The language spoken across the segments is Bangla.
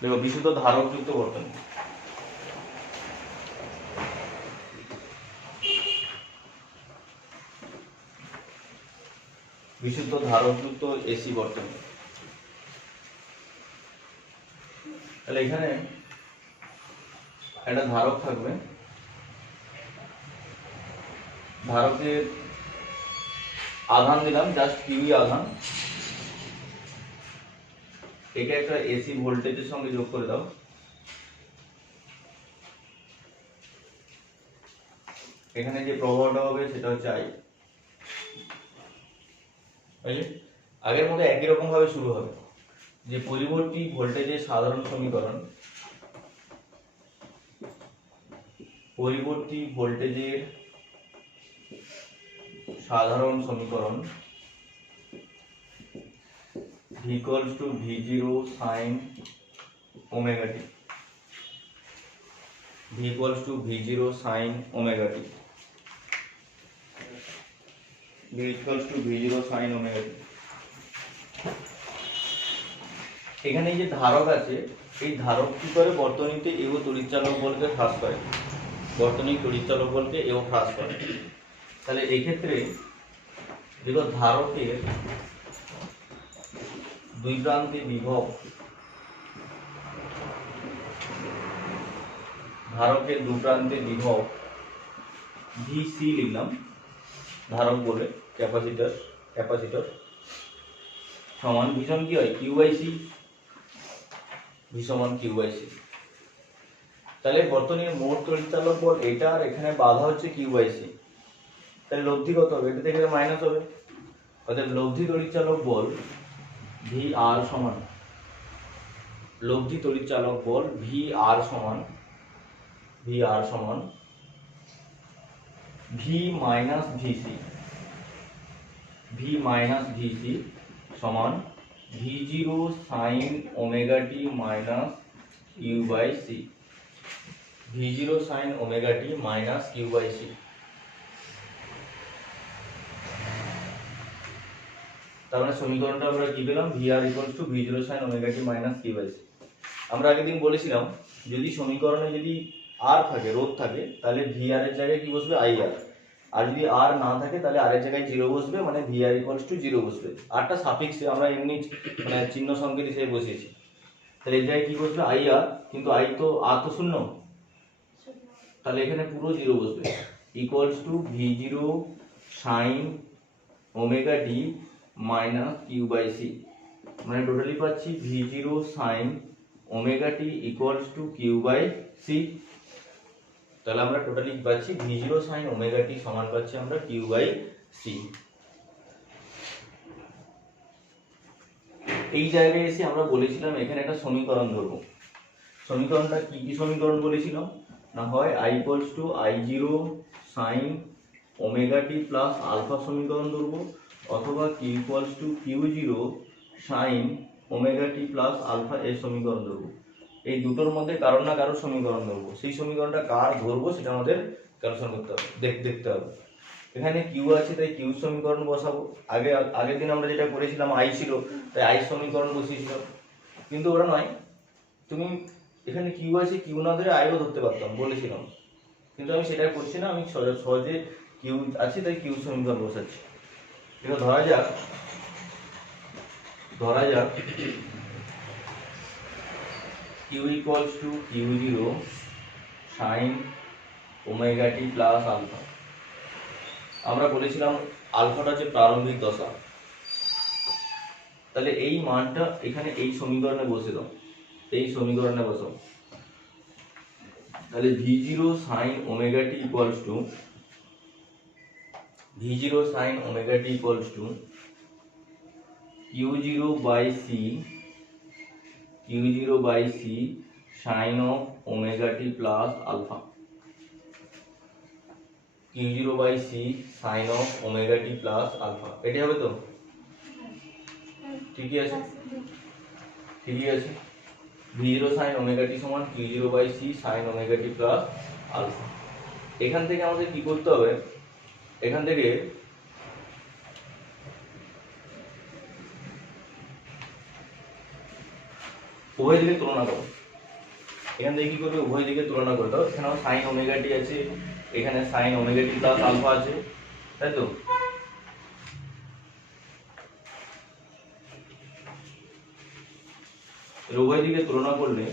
দেখো বিশুদ্ধ ধারকযুক্ত বর্তনী, বিশুদ্ধ ধারকযুক্ত এসি বর্তনী। তাহলে এখানে একটা ধারক থাকবে, ধারকের আধান দিলাম জাস্ট কিউই আধান, একে একটা এসি ভোল্টেজের সঙ্গে যোগ করে দাও। এখানে যে প্রবাহটা হবে সেটা হচ্ছে আই। আগের মতো একই রকম ভাবে শুরু হবে, যে পরিবর্তী ভোল্টেজের সাধারণ সমীকরণ, পরিবর্তী ভোল্টেজের সাধারণ সমীকরণ V equals to V0 sin omega t, V equals to V0 sin omega t, V equals to V0 sin omega t। এখানে যে ধারক আছে, এই ধারক কি করে বর্তনীতে এও তড়িৎচালক বলকে হ্রাস করে, বর্তনীর তড়িৎচালক বলকে এও হ্রাস করে। তাহলে এই ক্ষেত্রে দেখো ধারকের দুই প্রান্তে বিভব, ধারকের দু প্রান্তে বিভব VC লিখলাম, ধারক বলে ক্যাপাসিটর, ক্যাপাসিটর সমান ভীষণ কি হয় কিউ বাই সি, ভি সমান কিউ বাই সি। তাহলে বর্তনীর মোট তড়িৎচালক বল এটা, আর এখানে বাধা হচ্ছে কিউ বাই সি, তাহলে লব্ধি কত হবে, এটা থেকে মাইনাস হবে, অর্থাৎ লব্ধি তড়িৎচালক বল ভি আর সমান, লব্ধি তড়িৎচালক বল ভি আর সমান, ভি আর সমান V minus VC, V minus VC সমান V0 sin omega t minus q by c, V0 sin omega t minus q by c। তার মানে সমীকরণটা আমরা কি পেলাম, VR equals to V0 sin omega t minus q by c। আমরা আগের দিন বলেছিলাম যদি সমীকরণে যদি R থাকে, রোধ থাকে, তাহলে VR এর জায়গায় কি বসবে IR, আর যদি আর না থাকে তাহলে আর এর জায়গায় 0 বসবে, মানে VR equals to 0 বসবে। আরটা সাফিক্সে আমরা এমনি মানে চিহ্ন সংকেত হিসেবে বসিয়েছি, তাহলে এর জায়গায় কি বসবে IR, কিন্তু আই তো আর তো শূন্য, তাহলে এখানে পুরো 0 বসবে, equals to V0 sin omega t minus q by c, মানে টোটালি পাচ্ছি V0 sin omega t equals to q by c। তাহলে আমরা টোটালি পাচ্ছি V0 sin omega t সমান পাচ্ছি আমরা q by c। এই জায়গায় এসে আমরা বলেছিলাম এখানে একটা সমীকরণ ধরবো, সমীকরণটা কি কি সমীকরণ বলেছিলাম না, হয় I equals to I0 sin omega t plus alpha সমীকরণ ধরবো, অথবা Q equals to Q0 sin omega t plus alpha এর সমীকরণ ধরবো। এই দুটোর মধ্যে কারোর না কারোর সমীকরণ ধরবো, সেই সমীকরণটা কার ধরবো সেটা আমাদের ক্যালকুলেশন করতে হবে, দেখতে হবে। এখানে কিউ আছে তাই কিউ সমীকরণ বসাবো, আগের দিন আমরা যেটা করেছিলাম আই ছিল তাই আই সমীকরণ বসিয়েছিলাম, কিন্তু ওটা নয়, তুমি এখানে কিউ আছে কিউ না ধরে আইও ধরতে পারতাম বলেছিলাম, কিন্তু আমি সেটা করছি না, আমি সহজে কিউ আছে তাই কিউ সমীকরণ বসাচ্ছি। এটা ধরা যাক q equals to q0 sin omega t plus alpha। আমরা বলেছিলাম আলফাটা হচ্ছে প্রারম্ভিক দশা, তাহলে এই মানটা এখানে এই সমীকরণে বসে দাও, এই সমীকরণে বসাও, তাহলে V0 sin omega t equals to V0 sin omega t equals to Q0 by C, Q0 by C sin of omega t plus alpha, Q0 by C sin of omega t plus alpha। এটাই হবে তো, ঠিকই আছে, ঠিকই আছে। V0 sin omega t সমান Q0 by C sin omega t plus alpha। এখান থেকে আমাদের কি করতে হবে, এখান থেকে উভয় দিকে তুলনা করো। এখান থেকে কি করবে, উভয় দিকে তুলনা করে দাও। এখানেও সাইন ওমেগা টি আছে, এখানে সাইন ওমেগা টি প্লাস আলফা আছে, তাই তো? উভয় দিকে তুলনা করলে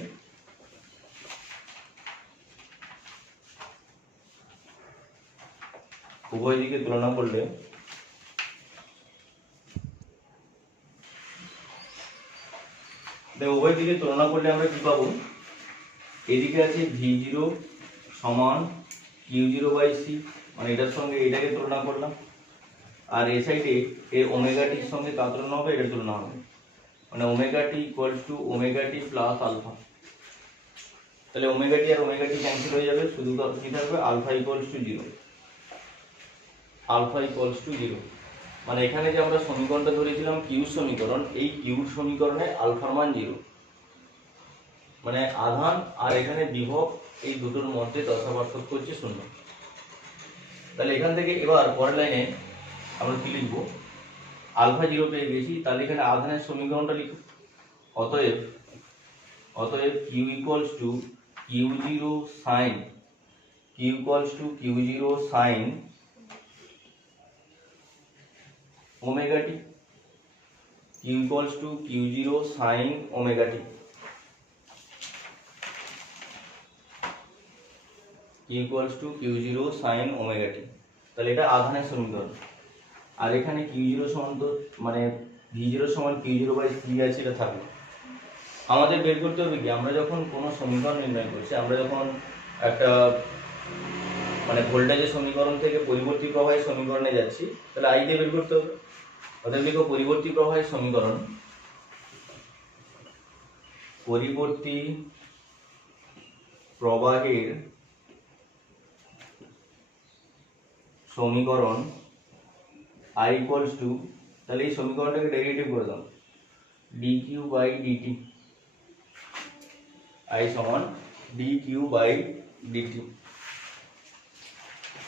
উভয় দিকে তুলনা করলে উভয় দিকে তুলনা করলে আমরা কি পাবো, এদিকে আছে v0 সমান q0/c, মানে এটার সঙ্গে এটাকে তুলনা করলাম, আর এই সাইডে এর ওমেগা টির সঙ্গে কার তুলনা হবে, এটার তুলনা হবে, মানে omega T equals to omega T plus alpha. তাহলে ওমেগা টি আর ওমেগা টি ক্যান্সেল হয়ে যাবে, শুধু কি থাকবে, alpha equals to 0, alpha equals to 0। মানে এখানে যে আমরা সমীকরণটা ধরেছিলাম কিউ সমীকরণ, এই কিউ সমীকরণে আলফার মান 0, মানে আধান আর এখানে বিভব এই দুটোর মধ্যে দশা পার্থক্য হচ্ছে 0। তাহলে এখান থেকে এবার পরের লাইনে আমরা কি লিখবো, আলফা 0 পেয়ে গেছি, তাহলে এখানে আধানের সমীকরণটা লিখব। অতএব Q equals to q0 sine, Q equals to q0 sine omega T, Q equals to q0 sine omega T, Q equals to q0 sine omega T. তাহলে এটা আধানের সমীকরণ, আর এখানে q0 সমান তো মানে v0 সমান q0/c আছে, এটা থাকবে। আমাদের বের করতে হবে কি, আমরা যখন কোনো সমীকরণ নির্ণয় করছি, আমরা যখন একটা মানে ভোল্টেজের সমীকরণ থেকে পরিবর্তী প্রবাহের সমীকরণে যাচ্ছি, তাহলে আই দিয়ে বের করতে হবে। অতএব লিখো পরিবর্তী প্রবাহের সমীকরণ, পরিবর্তী প্রবাহের সমীকরণ I ইকুয়ালস টু, তাহলে এই সমীকরণটাকে ডেরিভেটিভ করে দাও, dq/dt, I সমান dq/dt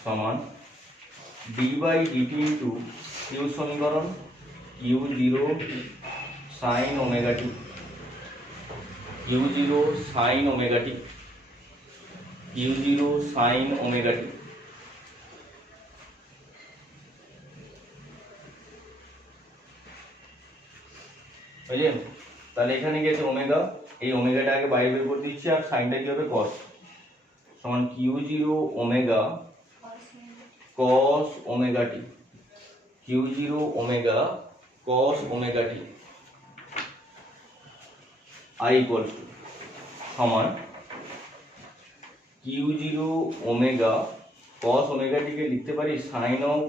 সমান d/dt ইন্টু কিউ সমীকরণ q0 sine omega T, q0 sine omega T, q0 sine omega টি। বুঝলেন? তাহলে এখানে কি আছে, ওমেগা, এই ওমেগাটা আগে বাইরে বের করে দিচ্ছি, আর সাইনটা কি হবে, cos, সমান q0 omega cos omega T, q0 omega cos omega T, I equals to সমান q0 omega cos omega T কে লিখতে পারি sine of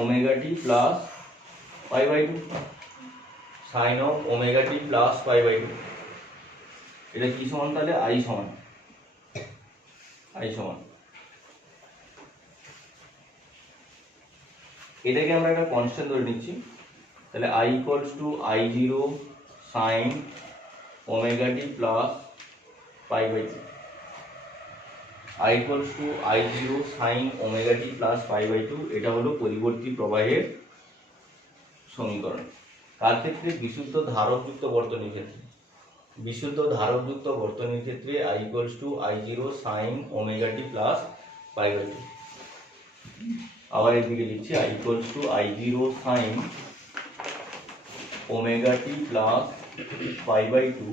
omega T plus π/2, sine of omega T plus π/2। এটা কি সমান, তাহলে I সমান এটাকে আমরা একটা কনস্ট্যান্ট ধরে নিচ্ছি, তাহলে I equals to I0 sine omega T plus π/2, I equals to I0 sine omega T plus π/2। এটা হলো পরিবর্তী প্রবাহের সমীকরণ। কার ক্ষেত্রে, বিশুদ্ধ ধারকযুক্ত বর্তনীর ক্ষেত্রে, বিশুদ্ধ ধারকযুক্ত বর্তনীর ক্ষেত্রে I equals to I0 sine omega T plus π/2। আবার এদিকে লিখছি I equals to I0 sine omega T plus π/2।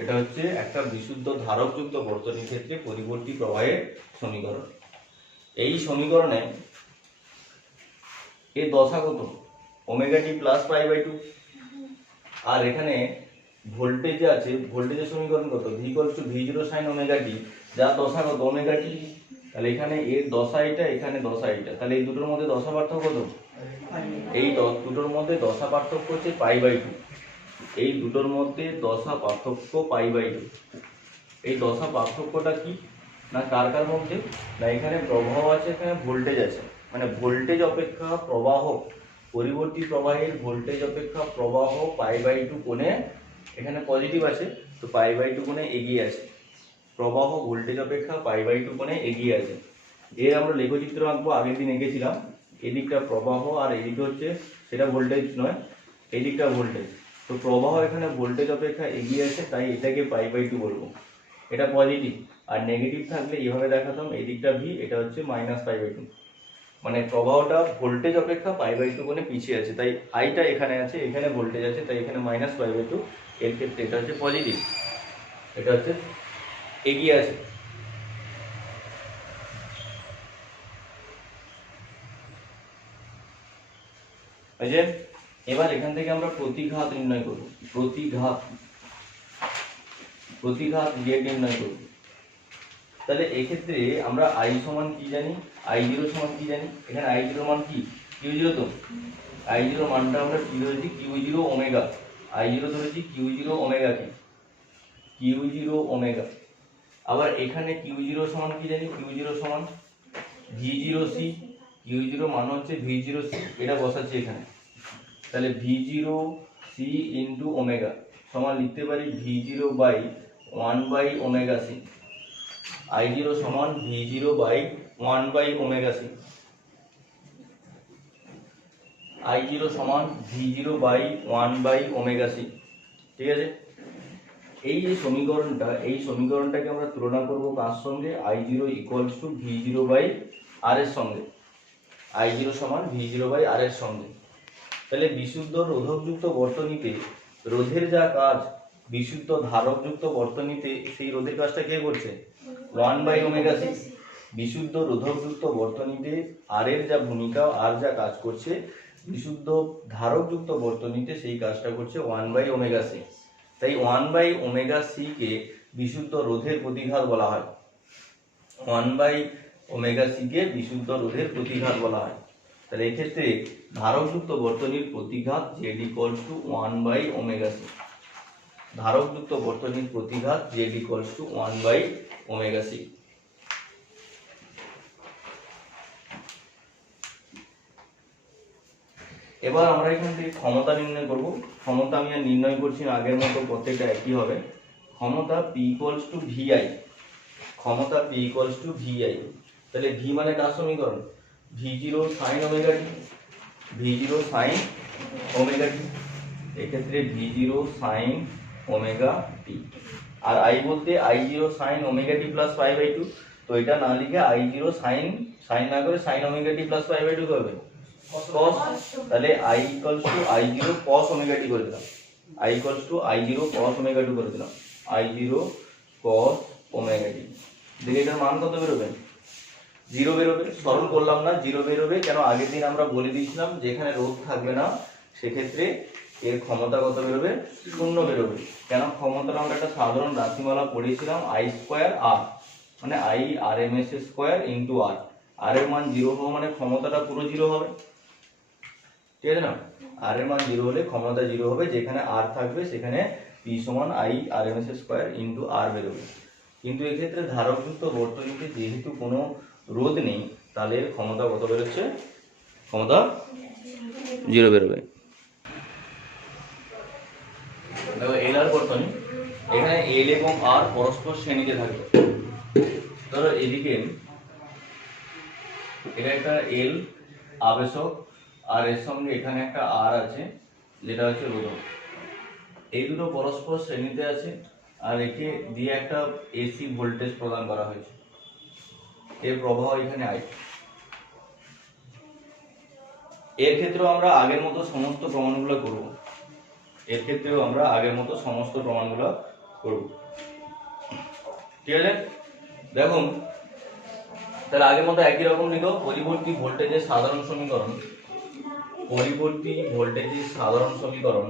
এটা হচ্ছে একটা বিশুদ্ধ ধারকযুক্ত বর্তনীর ক্ষেত্রে পরিবর্তী প্রবাহের সমীকরণ। এই সমীকরণে এর দশা কত, ওমেগা টি প্লাস π/2, আর এখানে ভোল্টেজ আছে, ভোল্টেজের সমীকরণ কত, v equals to v0 sine omega T, যার দশা কত, ওমেগা টি। তাহলে এখানে এর দশা এটা, এখানে দশা এটা, তাহলে এই দুটোর মধ্যে দশা পার্থক্য কত, এই দুটোর মধ্যে দশা পার্থক্য হচ্ছে π/2, এই দুটোর মধ্যে দশা পার্থক্য π/2। এই দশা পার্থক্যটা কি না, কার কার মধ্যে না, এখানে প্রবাহ আছে, এখানে ভোল্টেজ আছে, মানে ভোল্টেজ অপেক্ষা প্রবাহ, পরিবর্তী প্রবাহের ভোল্টেজ অপেক্ষা প্রবাহ π/2 কোণে, এখানে পজিটিভ আছে তো π/2 কোণে এগিয়ে আছে, প্রবাহ ভোল্টেজ অপেক্ষা π/2 কোণে এগিয়ে আছে। এর আমরা লেখচিত্র আঁকবো, আগের দিন এঁকেছিলাম। এদিকটা প্রবাহ আর এদিকে হচ্ছে সেটা ভোল্টেজ নয়, এদিকটা ভোল্টেজ, তো প্রবাহ এখানে ভোল্টেজ অপেক্ষা এগিয়ে আছে, তাই এটাকে π/2 বলবো। এটা পজিটিভ, আর নেগেটিভ থাকলে এইভাবে দেখাতাম, এই দিকটা ভি, এটা হচ্ছে -π/2। মানে প্রবাহটা ভোল্টেজ অপেক্ষা π/2 কোণে পিছিয়ে আছে, তাই আইটা এখানে আছে, এখানে ভোল্টেজ আছে, তাই এখানে -π/2। এর ক্ষেত্রে এটা হচ্ছে পজিটিভ, এটা হচ্ছে এগিয়ে আছে। এই যে এবার এখান থেকে আমরা প্রতিঘাত নির্ণয় করব, প্রতিঘাত জেড নির্ণয় করব। তাহলে এক্ষেত্রে আমরা আই সমান কি জানি, I0 সমান কি জানি, এখানে I0 মান কি Q0, তো I0 মানটা আমরা কি ধরেছি Q0 ওমেগা, I0 ধরেছি Q0 ওমেগা, কি Q0 ওমেগা। আবার এখানে Q0 সমান কি জানি, Q0 সমান V0C, Q0 মান হচ্ছে V0C, এটা বসাচ্ছি এখানে। তাহলে V0C ইন্টু ওমেগা সমান লিখতে পারি V0/1/ωc, I0 সমান V0/1/ωc, I0 সমান V0/1/ωc। ঠিক আছে, এই যে সমীকরণটাকে আমরা তুলনা করব কার সঙ্গে, I0 = V0/R এর সঙ্গে, I0 সমান V0/R এর সঙ্গে। তাহলে বিশুদ্ধ রোধকযুক্ত বর্তনীতে রোধের যা কাজ, বিশুদ্ধ ধারকযুক্ত বর্তনীতে সেই রোধের কাজটা কে করছে, 1/ωc। বিশুদ্ধ রোধকযুক্ত বর্তনীতে আর এর যা ভূমিকা, আর যা কাজ করছে, বিশুদ্ধ ধারকযুক্ত বর্তনীতে সেই কাজটা করছে 1/ωc। তাই 1/ωc কে বিশুদ্ধ রোধের প্রতিঘাত বলা হয়, 1/ωc কে বিশুদ্ধ রোধের প্রতিঘাত বলা হয়। তাহলে এক্ষেত্রে ধারকযুক্ত বর্তনীর প্রতিঘাত Z = 1/ωc, ধারকযুক্ত বর্তনীর প্রতিঘাত Z = 1/ωc। এবার আমরা এখান থেকে ক্ষমতা নির্ণয় করব। ক্ষমতা আমি আর নির্ণয় করছি না, আগের মতো প্রত্যেকটা একই হবে। ক্ষমতা P = VI, ক্ষমতা P = VI। তাহলে V মানে কার সমীকরণ, V0 sin ωt, V0 sin ωt, এক্ষেত্রে V0 sin ωt। R I বলতে I0 sin ωt প্লাস π/2, তো এটা না লিখে I0 sin না করে sin ωt প্লাস π/2 করবে cos। তাহলে I = I0 cos ωt করে দিলাম, I = I0 cos ωt করে দিলাম, I0 cos ωt। দেখে এটার মান কত বেরোবে, 0 বেরোবে। সরল করলাম না, 0 বেরোবে কেন, আগের দিন আমরা বলে দিয়েছিলাম যেখানে রোধ থাকবে না সেক্ষেত্রে এর ক্ষমতা কত বেরোবে, 0 বেরোবে। কেন, ক্ষমতাটা আমরা একটা সাধারণ রাশিমালা পড়েছিলাম, I² R, মানে I RMS² ইন্টু R। আর এর মান 0 হওয়া মানে ক্ষমতাটা পুরো 0 হবে, ঠিক আছে না। আর এর মান 0 হলে ক্ষমতা 0 হবে, যেখানে R থাকবে সেখানে P সমান I RMS² ইন্টু R বেরোবে। কিন্তু এক্ষেত্রে ধারকযুক্ত বর্তনীতে যেহেতু কোনো রোধ নেই, তাহলে ক্ষমতা কত বেরোচ্ছে, ক্ষমতা 0 বেরোবে। দেখো এলআর বর্তনী, এখানে এল এবং আর পরস্পর শ্রেণীতে থাকবে। ধরো এদিকে এটা একটা এল আবেশক, আর এর সঙ্গে এখানে একটা আর আছে যেটা হচ্ছে রোধক। এই দুটো পরস্পর শ্রেণীতে আছে, আর একে দিয়ে একটা এসি ভোল্টেজ প্রদান করা হয়েছে, এর প্রবাহ এখানে আই। এর ক্ষেত্রেও আমরা আগের মতো সমস্ত প্রমাণগুলো করব, এর ক্ষেত্রেও আমরা আগের মতো সমস্ত প্রমাণগুলো করব, ঠিক আছে। দেখুন তাহলে আগের মতো একই রকম লিখো, পরিবর্তী ভোল্টেজের সাধারণ সমীকরণ, পরিবর্তী ভোল্টেজের সাধারণ সমীকরণ,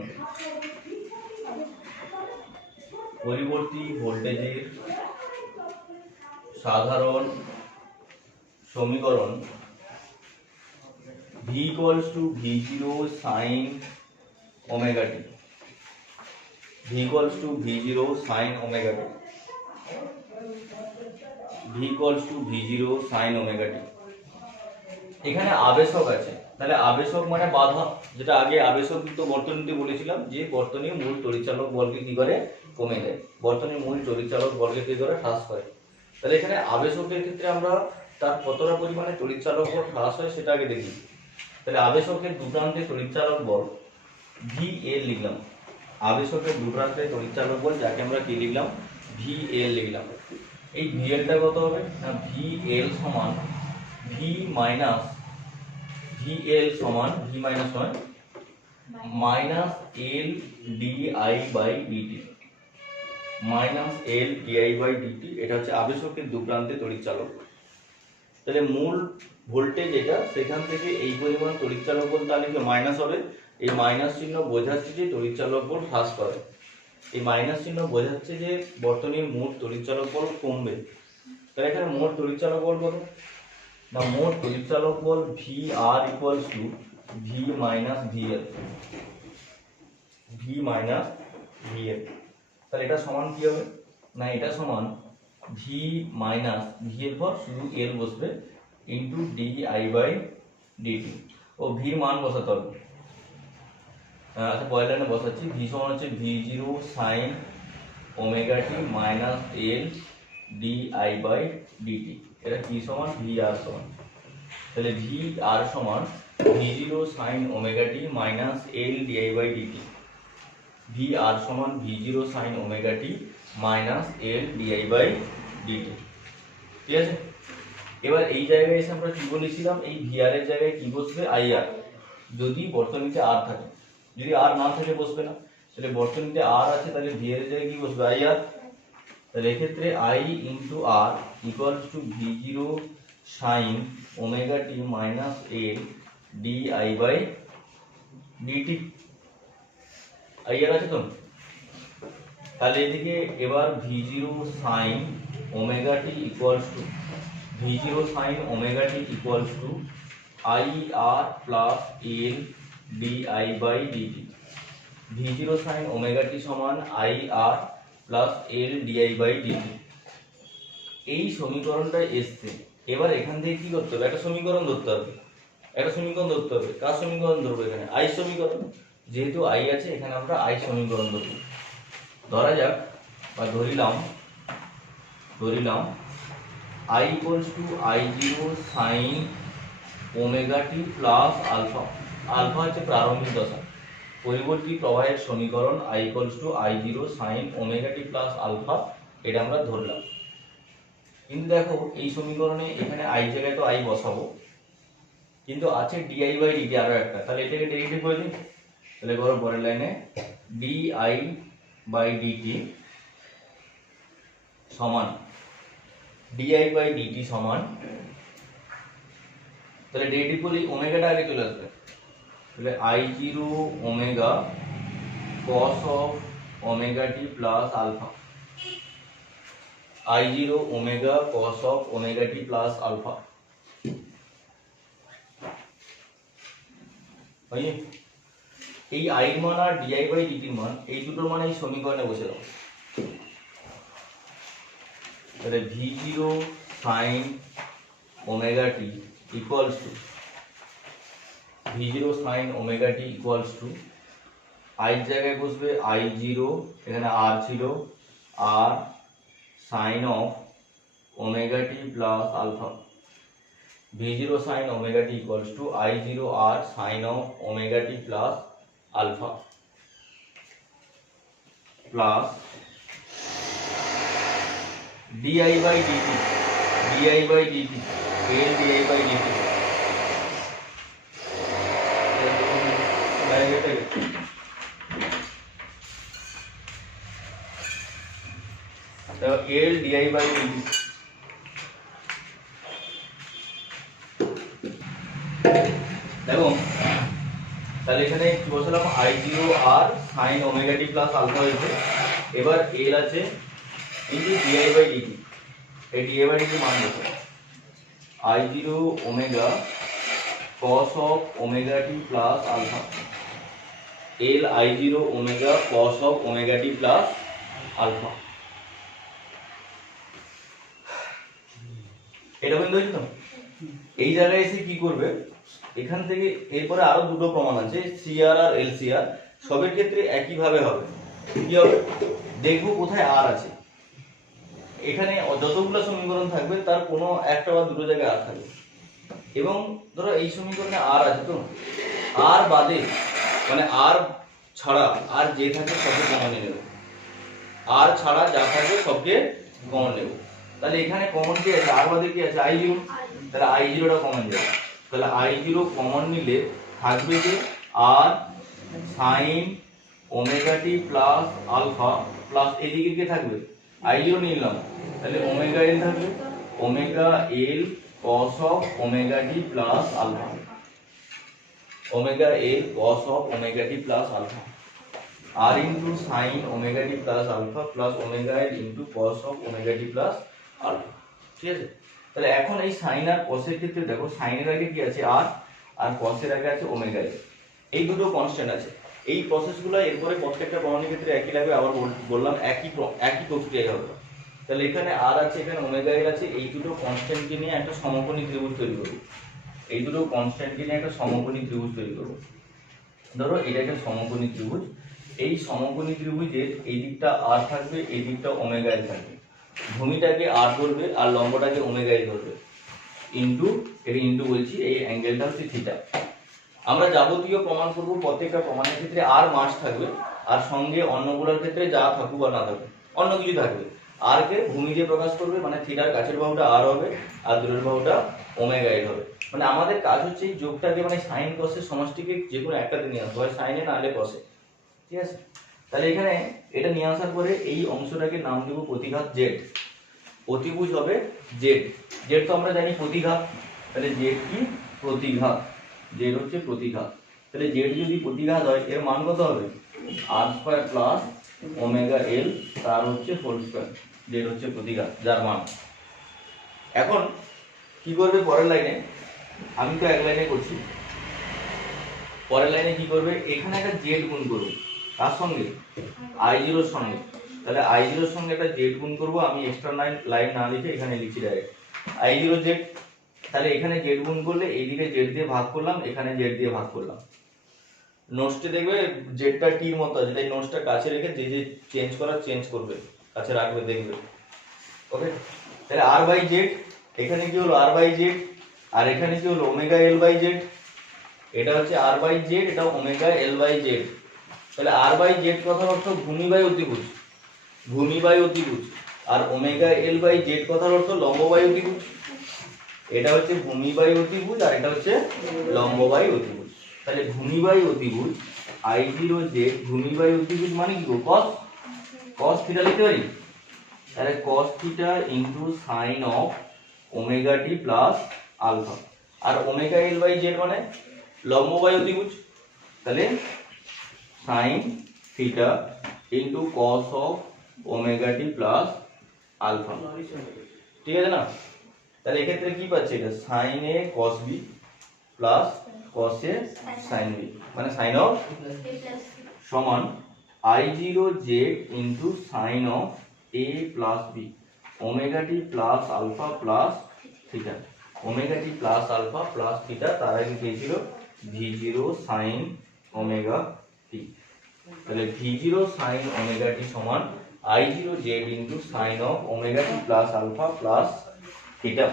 পরিবর্তী ভোল্টেজের সাধারণ সমীকরণ V = V0 sin ωt, V = V0 sin ωt, V = V0 sin ωt। এখানে আবেশক আছে, তাহলে আবেশক মানে বাধা, যেটা আগে আবেশকযুক্ত বর্তনীতে বলেছিলাম যে বর্তনীর মূল তড়িৎচালক বলকে কি করে, কমে দেয়, বর্তনীর মূল তড়িৎচালক বলকে কি করে, হ্রাস করে। তাহলে এখানে আবেশকের ক্ষেত্রে আমরা তার কতটা পরিমাণে তড়িৎচালক বল হ্রাস হয় সেটা আগে দেখি। তাহলে আবেশকের দুপ্রান্তে তড়িৎচালক বল VL লিখলাম, আবেশকের দুপ্রান্তে তড়িৎচালক বল, যাকে আমরা কি লিখলাম, VL লিখলাম। এই VLটা কত হবে না, VL সমান ভি মাইনাস VL সমান ভি মাইনাস হয় minus L DI by dt, minus L DI by dt. এটা হচ্ছে আবেশকের দুপ্রান্তে তড়িৎচালক। তাহলে মূল ভোল্টেজ এটা, সেখান থেকে এই পরিমাণ তড়িৎচালক বল তাহলে কি মাইনাস হবে। এই মাইনাস চিহ্ন বোঝাচ্ছে যে তড়িৎচালক বল হ্রাস পাবে। এই মাইনাস চিহ্ন বোঝাচ্ছে যে বর্তনীর মোট তড়িৎচালক বল কমবে। তাহলে এখানে মোট তড়িৎচালক বল কত না, মোট তড়িৎচালক বল V R equals to V minus VL, V minus VL. তাহলে এটা সমান কি হবে না, এটা সমান ভি মাইনাস ভিএল পর শুধু এল বসবে ইন্টু ডিআই বাই ডিটি। ও ভির মান বসাতে হবে। আচ্ছা পরের লাইনে বসাচ্ছি, ভি সমান হচ্ছে V0 sine omega T minus L DI by dt. এটা কি সমান, ভি আর সমান। তাহলে ভি আর সমান V0 sine omega T minus L DI by DT. V R সমান V0 sine omega T minus L DI by DT. ঠিক আছে, এবার এই জায়গায় এসে আমরা কি বলেছিলাম, এই ভিআর এর জায়গায় কি বসবে, আইআর। যদি বর্তনীতে আর থাকে, যদি আর না থাকে বসবে না। তাহলে বর্তনীতে আর আছে, তাহলে ভি এর জায়গায় কি বসবে, আইআর। তাহলে এক্ষেত্রে I into R equals to V0 sine omega T minus L DI by DT. IR আছে তো। তাহলে এদিকে এবার V0 sine omega T equals to V0 sine omega T equals to I R plus L DI by DT. V0 sine omega টি সমান I R plus L DI by DT. এই সমীকরণটা এসছে। এবার এখান থেকে কি করতে হবে, একটা সমীকরণ ধরতে হবে, একটা সমীকরণ ধরতে হবে। কার সমীকরণ ধরবো, এখানে আই সমীকরণ। যেহেতু আই আছে, এখানে আমরা আই সমীকরণ ধরবো। ধরা যাক বা ধরিলাম I equals to I0 sine omega T plus alpha. Alpha হচ্ছে প্রারম্ভিক দশা। পরিবর্তী প্রবাহের সমীকরণ I equals to I0 sine omega T plus alpha, এটা আমরা ধরলাম। কিন্তু দেখো এই সমীকরণে এখানে আই জায়গায় তো আই বসাবো, কিন্তু আছে ডিআই বাই ডিটি আরো একটা। তাহলে এটাকে ডেরিভেটিভ করে দিই। তাহলে করো পরের লাইনে ডিআই বাই ডিটি সমান ডিআই বাই ডিটি সমান, তাহলে ডেরিভেটিভ করলে ওমেগাটা আগে চলে আসবে। তাহলে I0 omega cos of omega T plus alpha, I0 omega cos of omega T plus alpha. এই আই এর মান আর ডিআই বাই ডিটির মান, এই দুটোর মান এই সমীকরণে বসে দাও। তাহলে V0 sine omega T equals to V0 sine omega T equals to I জায়গায় বসবে I0, এখানে আর ছিল, R sine of omega T plus alpha. V0 sine omega T equals to I0 R sine of omega T plus alpha plus DI by DT, DI by DT, L DI by DT. L DI by DT. দেখো তাহলে এখানে কি বসালাম, I0 আর সাইন ওমেগা টি প্লাস আলফা হয়েছে। এবার এল আছে ইন্টু ডিআই বাই ডিটি। এই ডিআই বাই ডিটি মান বসে I0 omega cos of omega T plus alpha, L I0 omega cos of omega T plus alpha. এটা বুঝতে পেরেছো? এই জায়গায় এসে কি করবে, এখান থেকে এরপরে আরো দুটো প্রমাণ আছে, সিআর আর এলসিআর। সবের ক্ষেত্রে একই ভাবে হবে। কি হবে, দেখবো কোথায় আর আছে। এখানে যতগুলো সমীকরণ থাকবে তার কোনো একটা বা দুটো জায়গায় আর থাকবে। এবং ধরো এই সমীকরণে আর আছে, তো আর বাদে মানে আর ছাড়া আর যে থাকে সবকে কমন নেব, আর ছাড়া যা থাকে সবকে কমন নেব। তাহলে এখানে কমন কি আছে, আর বাদে কি আছে i0, তাহলে i0টা কমন যাবে। তাহলে i0 কমন নিলে থাকবে যে আর সাইন ওমেগা টি প্লাস আলফা প্লাস এদিকে কি থাকবে i0 নিলাম, তাহলে ওমেগা এল থাকবে, omega L cos of omega T plus alpha, omega L cos of omega T plus alpha R into sine omega T plus alpha plus omega L into cos of omega T plus alpha. ঠিক আছে, তাহলে এখন এই সাইন আর কসের ক্ষেত্রে দেখো সাইনের আগে কি আছে আর কসের আগে আছে ওমেগা এল, এই দুটো কনস্ট্যান্ট আছে। এই প্রসেসগুলো এরপরে প্রত্যেকটা প্রমাণের ক্ষেত্রে একই লাগবে, আবার বললাম একই প্রক্রিয়ায় হবে। তাহলে এখানে আর আছে, এখানে ওমেগা এল আছে, এই দুটো কনস্ট্যান্টকে নিয়ে একটা সমকোণী ত্রিভুজ তৈরি করব। এই দুটো কনস্ট্যান্টকে নিয়ে একটা সমকোণী ত্রিভুজ তৈরি করব। ধরো এটা একটা সমকোণী ত্রিভুজ, এই সমকোণী ত্রিভুজের এই দিকটা আর থাকবে, এই দিকটা ওমেগা এল থাকবে। ভূমিটাকে আর ধরবে আর লম্বটাকে ওমেগা এল ধরবে, ইনটু এটা ইনটু বলছি, এই অ্যাঙ্গেলটা হচ্ছে থিটা। আমরা যাবতীয় প্রমাণ করব, প্রত্যেকটা প্রমাণের ক্ষেত্রে আর মাস থাকবে, আর সঙ্গে অন্যগুলোর ক্ষেত্রে যা থাকুক বা না থাকুক অন্য কিছু থাকবে। আর কে ভূমি দিয়ে প্রকাশ করবে, মানে থিটার কাছের বাহুটা আর হবে আর দূরের বাহুটা ওমেগা এল হবে। মানে আমাদের কাজ হচ্ছে এই যোগটাকে, মানে সাইন কসের সমষ্টিকে যে কোনো একটাতে নিয়ে আসতে হয়, সাইনে না হলে কসে। ঠিক আছে, তাহলে এখানে এটা নিয়ে আসার পরে এই অংশটাকে নাম দেবো প্রতিঘাত জেড, অতিভুজ হবে জেড। জেড তো আমরা জানি প্রতিঘাত, তাহলে জেড কি প্রতিঘাত, জেড হচ্ছে প্রতিঘাত। তাহলে জেড যদি প্রতিঘাত হয় এর মান কত হবে আর স্কয়ার প্লাস ওমেগা এল তার হচ্ছে হোল স্কয়ার, জেড হচ্ছে প্রতিঘাত যার মান। এখন কি করবে পরের লাইনে, আমি তো এক লাইনে করছি, পরের লাইনে কি করবে, এখানে একটা জেড গুণ করবে তার সঙ্গে i0 এর সঙ্গে। তাহলে i0 এর সঙ্গে একটা জেড গুণ করব, আমি এক্সট্রা লাইন না লিখে এখানে লিখছি ডাইরেক্ট i0 জেড। তাহলে এখানে জেড গুণ করলে এইদিকে জেড দিয়ে ভাগ করলাম, এখানে জেড দিয়ে ভাগ করলাম। নোটসটা দেখবে জেডটা টির মতো আছে, তাই নোটসটা কাছে রেখে যে যে চেঞ্জ করার চেঞ্জ করবে, কাছে রাখবে দেখবে। ওকে, তাহলে আর বাই জেড, এখানে কি হলো আর বাই জেড, আর এখানে কি হলো ওমেগা এল বাই জেড। এটা হচ্ছে আর বাই জেড, এটা ওমেগা এল বাই জেড। তাহলে আর বাই জেড কথার অর্থ ভূমি বাই অতিভুজ, ভূমি বাই অতিভুজ, আর ওমেগা এল বাই জেড কথার অর্থ লম্ব বাই অতিভুজ। এটা হচ্ছে ভূমি বাই অতিভুজ আর এটা হচ্ছে লম্ব বাই অতিভুজ। তাহলে ভূমি বাই অতিভুজ i0 জেড, ভূমি বাই অতিভুজ মানে কি cos, cos থিটা লিখতে পারি। তাহলে cos theta into sine of omega T plus alpha, আর ওমেগা এল বাই জেড মানে লম্ব বাই অতিভুজ, তাহলে sine theta into cos of omega T plus alpha. ঠিক আছে না, তাহলে এক্ষেত্রে কি পাচ্ছে, এটা sine a cos b plus cos a sine b, মানে সাইন অফ সমান i0 Z into sine of A plus b omega T plus alpha plus theta, omega T plus alpha plus theta, তার আগে দিয়েছিল v0 সাইন ওমেগা টি। তাহলে v0 সাইন ওমেগা টি সমান i0 Z into sine of omega T plus alpha plus theta.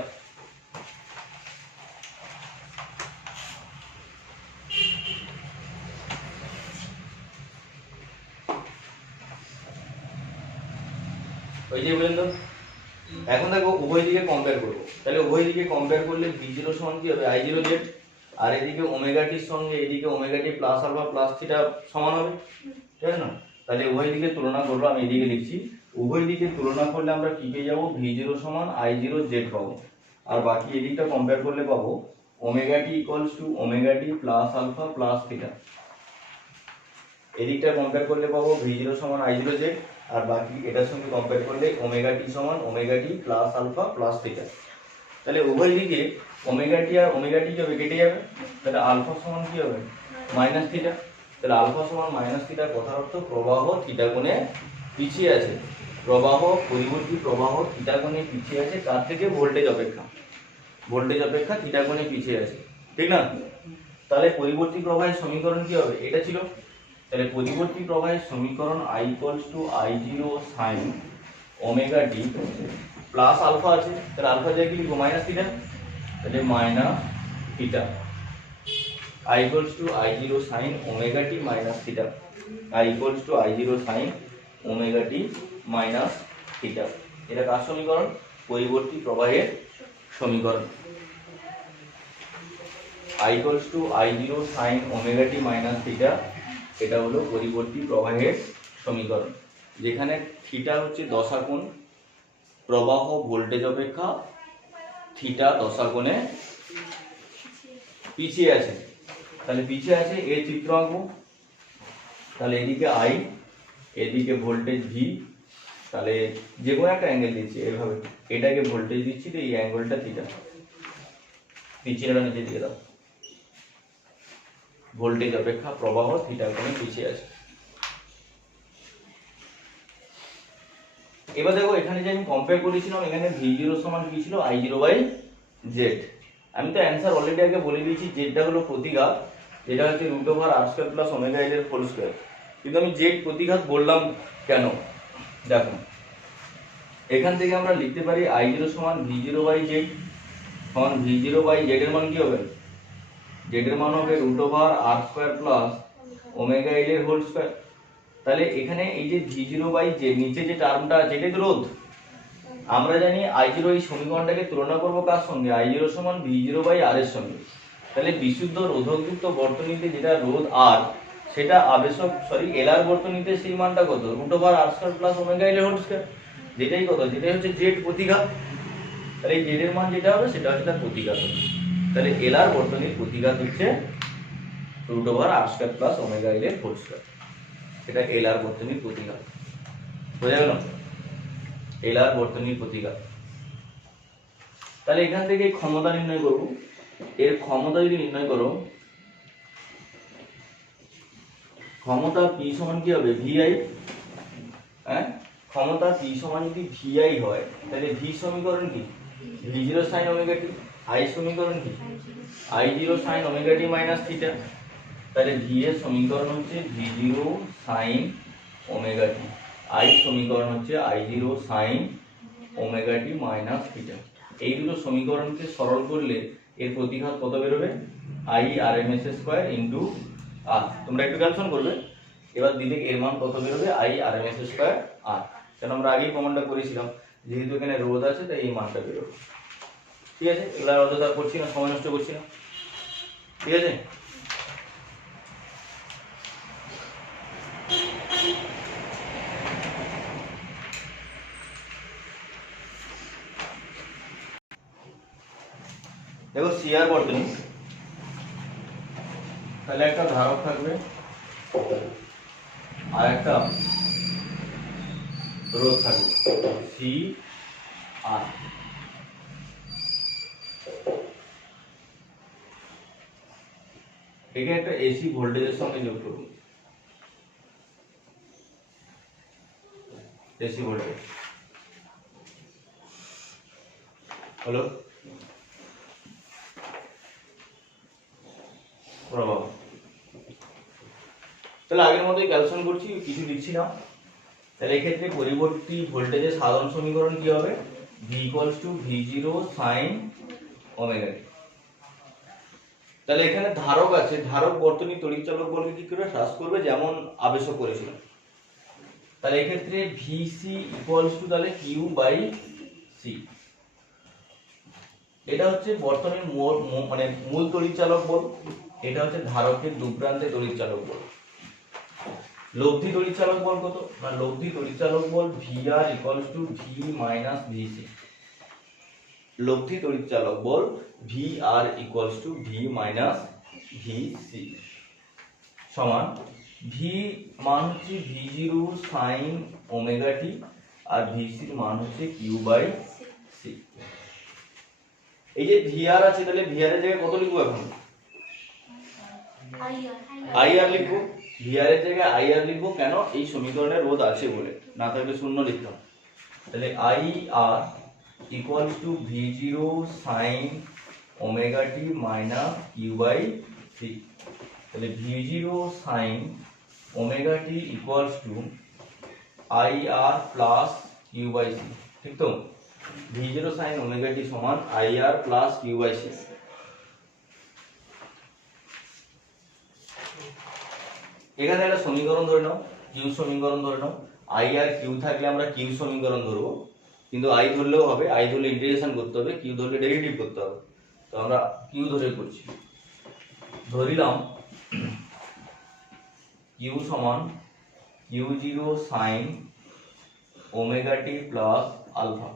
ওই যে বললেন তো, এখন দেখো উভয় দিকে কম্পেয়ার করব। তাহলে উভয় দিকে কম্পেয়ার করলে v0 সমান কি হবে i0 জেড, আর এদিকে ওমেগা টির সঙ্গে এদিকে omega t plus alpha plus theta সমান হবে, ঠিক আছে না। তাহলে উভয় দিকে তুলনা করব, আমি এদিকে লিখছি, উভয় দিকে তুলনা করলে আমরা কি পেয়ে যাব v0 সমান i0 জেড পাবো, আর বাকি এদিকটা কম্পেয়ার করলে পাবো omega T equals to omega T plus alpha plus theta. এদিকটা কম্পেয়ার করলে পাবো v0 সমান i0 জেড, আর বাকি এটার সঙ্গে কম্পেয়ার করলে ওমেগা টি সমান omega t plus alpha plus theta. তাহলে উভয় দিকে ওমেগা টি আর ওমেগা টি হবে কেটে যাবে, তাহলে আলফা সমান কি হবে মাইনাস থিটা। তাহলে আলফা সমান মাইনাস থিটা কথার অর্থ প্রবাহ থিটা কোণে পিছিয়ে আছে, প্রবাহ পরিবর্তী প্রবাহ থিটা কোণে পিছিয়ে আছে কার থেকে, ভোল্টেজ অপেক্ষা, ভোল্টেজ অপেক্ষা থিটা কোণে পিছিয়ে আছে, ঠিক না। তাহলে পরিবর্তী প্রবাহের সমীকরণ কি হবে, এটা ছিল। তাহলে পরিবর্তী প্রবাহের সমীকরণ i equals to i0 sin omega T plus alpha আছে, তাহলে আলফা জায়গায় কি লিখবো মাইনাস থিটা, তাহলে minus theta i equals to i0 sin omega T minus theta. I equals to I zero sine omega T minus theta. এটা কার সমীকরণ? পরিবর্তী প্রবাহের সমীকরণ। I equals to I zero sine omega T minus theta, এটা হলো পরিবর্তী প্রবাহের সমীকরণ, যেখানে থিটা হচ্ছে দশাকোণ প্রবাহ ভোল্টেজ অপেক্ষা থিটা দশাকোণে পিছিয়ে আছে। তাহলে পিছিয়ে আছে, এর চিত্র আঁকবো। তাহলে এদিকে আই, এদিকে ভোল্টেজ ভি, তাহলে যে কোনো একটা অ্যাঙ্গেল দিচ্ছি এইভাবে, এটাকে ভোল্টেজ দিচ্ছি, তো এই অ্যাঙ্গেলটা থিটা, পিছিয়ে নিচে দিয়ে দাও। ভোল্টেজ অপেক্ষা প্রবাহ থিটা কোণে পিছিয়ে আছে। এবার দেখো এখানে যে আমি কম্পেয়ার করেছিলাম, এখানে v0 সমান কি ছিল? i0 by Z. আমি তো অ্যান্সার অলরেডি আগে বলে দিয়েছি, জেডটা হলো প্রতিঘাত, যেটা হচ্ছে রুট ওভার আর স্কয়ার প্লাস ওমেগা এল এর হোল স্কয়ার। কিন্তু আমি জেড প্রতিঘাত বললাম কেন? দেখো এখান থেকে আমরা লিখতে পারি i0 সমান v0 বাই জেড, সমান v0 বাই জেড এর মান কি হবে? জেড এর মান হবে রুট ওভার আর স্কয়ার প্লাস ওমেগা এল এর হোল স্কয়ার। তাহলে এখানে এই যে v0 বাই জেড, নিচে যে টার্মটা আছে এটা রোধ। আমরা জানি i0 এই সমীকরণটাকে তুলনা করব কার সঙ্গে? i0 সমান v0 বাই r এর সঙ্গে। তাহলে বিশুদ্ধ রোধকযুক্ত বর্তনীতে যেটা রোধ r, সেটা আবেশক এলআর বর্তনীতে সেই মানটা কত? রুট ওভার আর স্কয়ার প্লাস ওমেগা এল এর হোল স্কয়ার, যেটাই কত? যেটাই হচ্ছে জেড প্রতিঘাত। তাহলে এই জেড এর মান যেটা হবে সেটা হচ্ছে তার প্রতিঘাত। তাহলে এলআর বর্তনীর প্রতিঘাত হচ্ছে রুট ওভার আর স্কয়ার প্লাস ওমেগা এল এর হোল স্কয়ার। সেটা এলআর বর্তনীর প্রতিঘাত। বোঝা গেল? এলআর বর্তনীর প্রতিঘাত। তাহলে এখান থেকে ক্ষমতা নির্ণয় করব। এর ক্ষমতা যদি নির্ণয় করো, ক্ষমতা P সমান কি হবে? VI। হ্যাঁ, ক্ষমতা P সমান যদি VI হয়, তাহলে V সমীকরণ কি? V0 sin omega t। I সমীকরণ কি? I0 sin omega t minus theta. তাহলে V এর সমীকরণ হচ্ছে V0 sin omega t, I সমীকরণ হচ্ছে I0 sin omega t minus theta. এই দুটো সমীকরণকে সরল করলে এর প্রতিঘাত কত বেরোবে? I RMS square into R। তোমরা একটু ক্যালকুলেশন করবে। এবার দিলে এর মান কত বেরোবে? I RMS square R। কারণ আমরা আগেই প্রমাণটা করেছিলাম, যেহেতু এখানে রোধ আছে তাই এই মানটা বেরোবে। ঠিক আছে, এগুলা অযথা করছি না, সময় নষ্ট করছি না। ঠিক আছে, দেখো সিআর বর্তনী, তাহলে একটা ধারক থাকবে আর একটা রোধ থাকবে সি আর। একে একটা এসি ভোল্টেজের সঙ্গে যোগ করব, এসি ভোল্টেজ হলো প্রবাহ। তাহলে আগের মতোই ক্যালকুলেশন করছি, কিছু দিচ্ছি না। তাহলে এক্ষেত্রে পরিবর্তী ভোল্টেজের সাধারণ সমীকরণ কি হবে? V equals to V0 sin omega t। তাহলে এখানে ধারক আছে, ধারক বর্তনী তড়িৎচালক বলকে কি করে হ্রাস করবে, যেমন আবেশক করেছিলাম। তাহলে এক্ষেত্রে VC equals to তাহলে Q বাই C। এটা হচ্ছে বর্তনীর মানে মূল তড়িৎচালক বল, এটা হচ্ছে ধারকের দুপ্রান্তে তড়িৎচালক বল। লব্ধি তড়িৎচালক বল কত? না, লব্ধি তড়িৎচালক বল VR equals to V minus VC। লব্ধি তড়িৎচালক বল VR equals to V minus VC সমান V মান হচ্ছে V0 sin ওমেগা t আর VC এর মান হচ্ছে Q বাই C। এই যে VR আছে, তাহলে VR এর জায়গায় কত লিখবো? এখন IR লিখবো। VR এর জায়গায় IR লিখবো কেন? এই সমীকরণে রোধ আছে বলে, না থাকলে শূন্য লিখতাম। তাহলে IR equals to V0 sin omega t minus Q by C। তাহলে V0 sin omega t equals to IR plus Q by C। ঠিক তো? V0 sin ওমেগা t সমান IR plus Q by C। এখানে একটা সমীকরণ ধরে নাও, কিউ সমীকরণ ধরে নাও। আই আর কিউ থাকলে আমরা কিউ সমীকরণ ধরবো, কিন্তু আই ধরলেও হবে, আই ধরলে ইন্টিগ্রেশন করতে হবে, কিউ ধরলে ডেরিভেটিভ করতে হবে। তো আমরা কিউ ধরে করছি। ধরিলাম কিউ সমান কিউ জিরো সাইন ওমেগা টি প্লাস আলফা।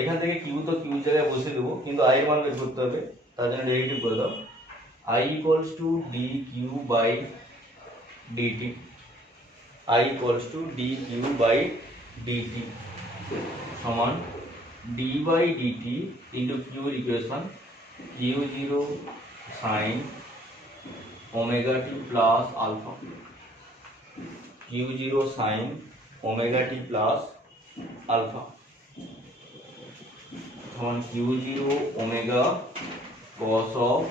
এখান থেকে কিউ তো কিউ জায়গায় বসে দেবো, কিন্তু আই এর মান বের করতে হবে, তার জন্য ডেরিভেটিভ করে দাও। I equals to dq by dt. I equals to dq by dt সমান d by dt into q equation q0 sin omega t plus alpha, q0 sin omega t plus alpha সমান q0 omega cos of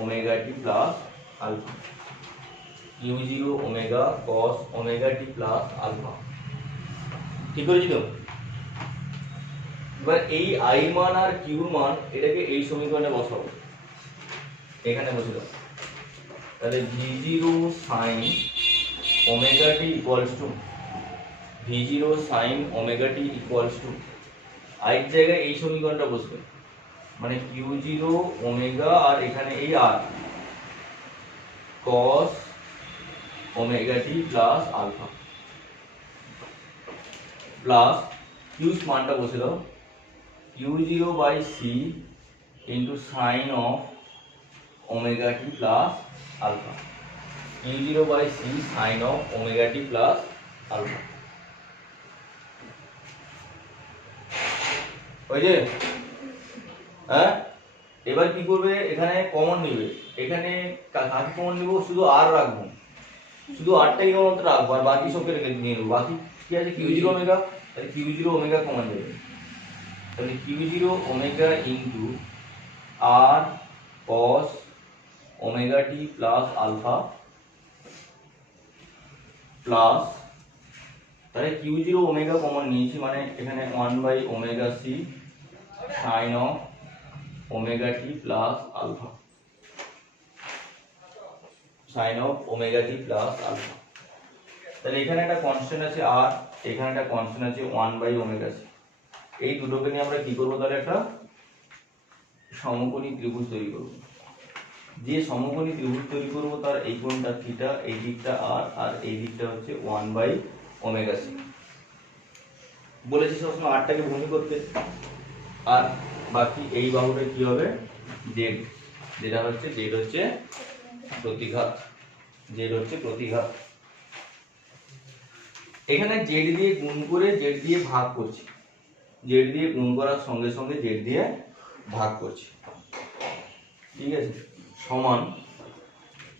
omega t plus alpha, q0 omega cos omega t plus alpha। ঠিক করেছি তো? এবার এই i মান আর q মান এটাকে এই সমীকরণে বসাবো, এখানে বসে দাও। তাহলে v0 sin omega t equals to v0 sin omega t equals to i এর জায়গায় এই সমীকরণটা বসবে, মানে q0 ওমেগা আর এখানে এই r cos omega t plus alpha plus q মানটা বসে দাও q0 by c into sin of omega t plus alpha, q0 by c sin of omega t plus alpha. ওই যে হ্যাঁ, এবার কি করবে, এখানে কমন নিবে, এখানে কাকে কমন নিব, শুধু আর রাখবো, শুধু আরটাই কমন রাখবো, আর বাকি সবকে রেখে নিয়ে নেবো। বাকি কি আছে কিউ0 ওমেগা, তাহলে কিউ0 ওমেগা কমন যাবে, তাহলে কিউ0 omega into R cos omega টি প্লাস আলফা প্লাস, তাহলে কিউ0 ওমেগা কমন নিয়েছি, মানে এখানে 1 by omega C sine of omega T plus alpha, sine of omega T plus alpha. তাহলে এখানে একটা কনস্ট্যান্ট আছে আর এখানে একটা কনস্ট্যান্ট আছে 1 বাই ওমেগা সি। এই দুটোকে নিয়ে আমরা কি করব, তাহলে একটা সমকোণী ত্রিভুজ তৈরি করব। যে সমকোণী ত্রিভুজ তৈরি করব তার এই কোণটা থিটা, এই দিকটা আর, আর এই দিকটা হচ্ছে 1 বাই ওমেগা সি। বলেছি সবসময় আরটাকে ভূমি করতে, আর বাকি এই বাহুটা কি হবে জেড, যেটা হচ্ছে জেড হচ্ছে প্রতিঘাত, জেড হচ্ছে প্রতিঘাত। এখানে জেড দিয়ে গুণ করে জেড দিয়ে ভাগ করছি, জেড দিয়ে গুণ করার সঙ্গে সঙ্গে জেড দিয়ে ভাগ করছি, ঠিক আছে, সমান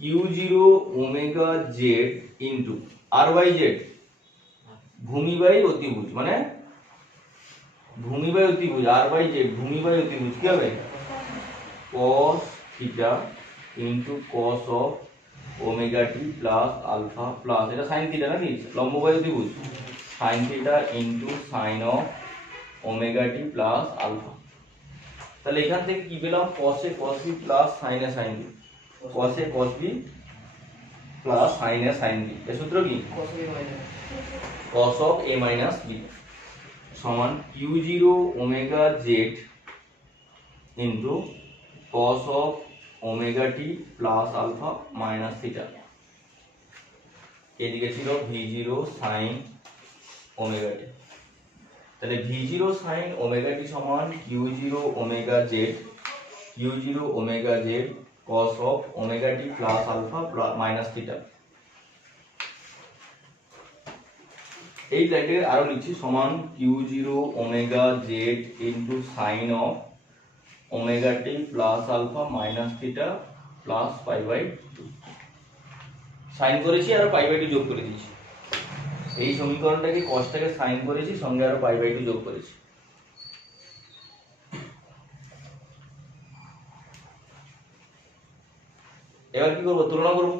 q0 omega Z into R by Z, ভূমি বাই অতিভুজ, মানে ভূমি বাই অতিভুজ, আর বাই জেড ভূমি বাই অতিভুজ কি হবে cos theta into cos of omega T plus alpha plus, এটা sin থিটা নাকি, লম্ব বাই অতিভুজ, sin theta into sin of omega T plus alpha. তাহলে এখান থেকে কি পেলাম, cos a cos b প্লাস sin a sin b, cos a cos b প্লাস sin a sin b, এর সূত্র কি cos of a minus b সমান q0 omega Z into cos of omega T plus alpha minus theta, এদিকে ছিল v0 sin ওমেগা টি। তাহলে v0 sin ওমেগা টি সমান q0 omega Z, q0 omega Z cos of omega T plus alpha minus theta. এই ব্র্যাকেটে আরো লিখছি সমান q0 omega Z into sin of omega T plus alpha minus theta plus pi by 2, sine করেছি আর পাই বাই 2 যোগ করে দিয়েছি। এই সমীকরণটাকে cosটাকে সাইন করেছি, সঙ্গে আরো পাই বাই 2 যোগ করেছি। এবার কি করব, তুলনা করব,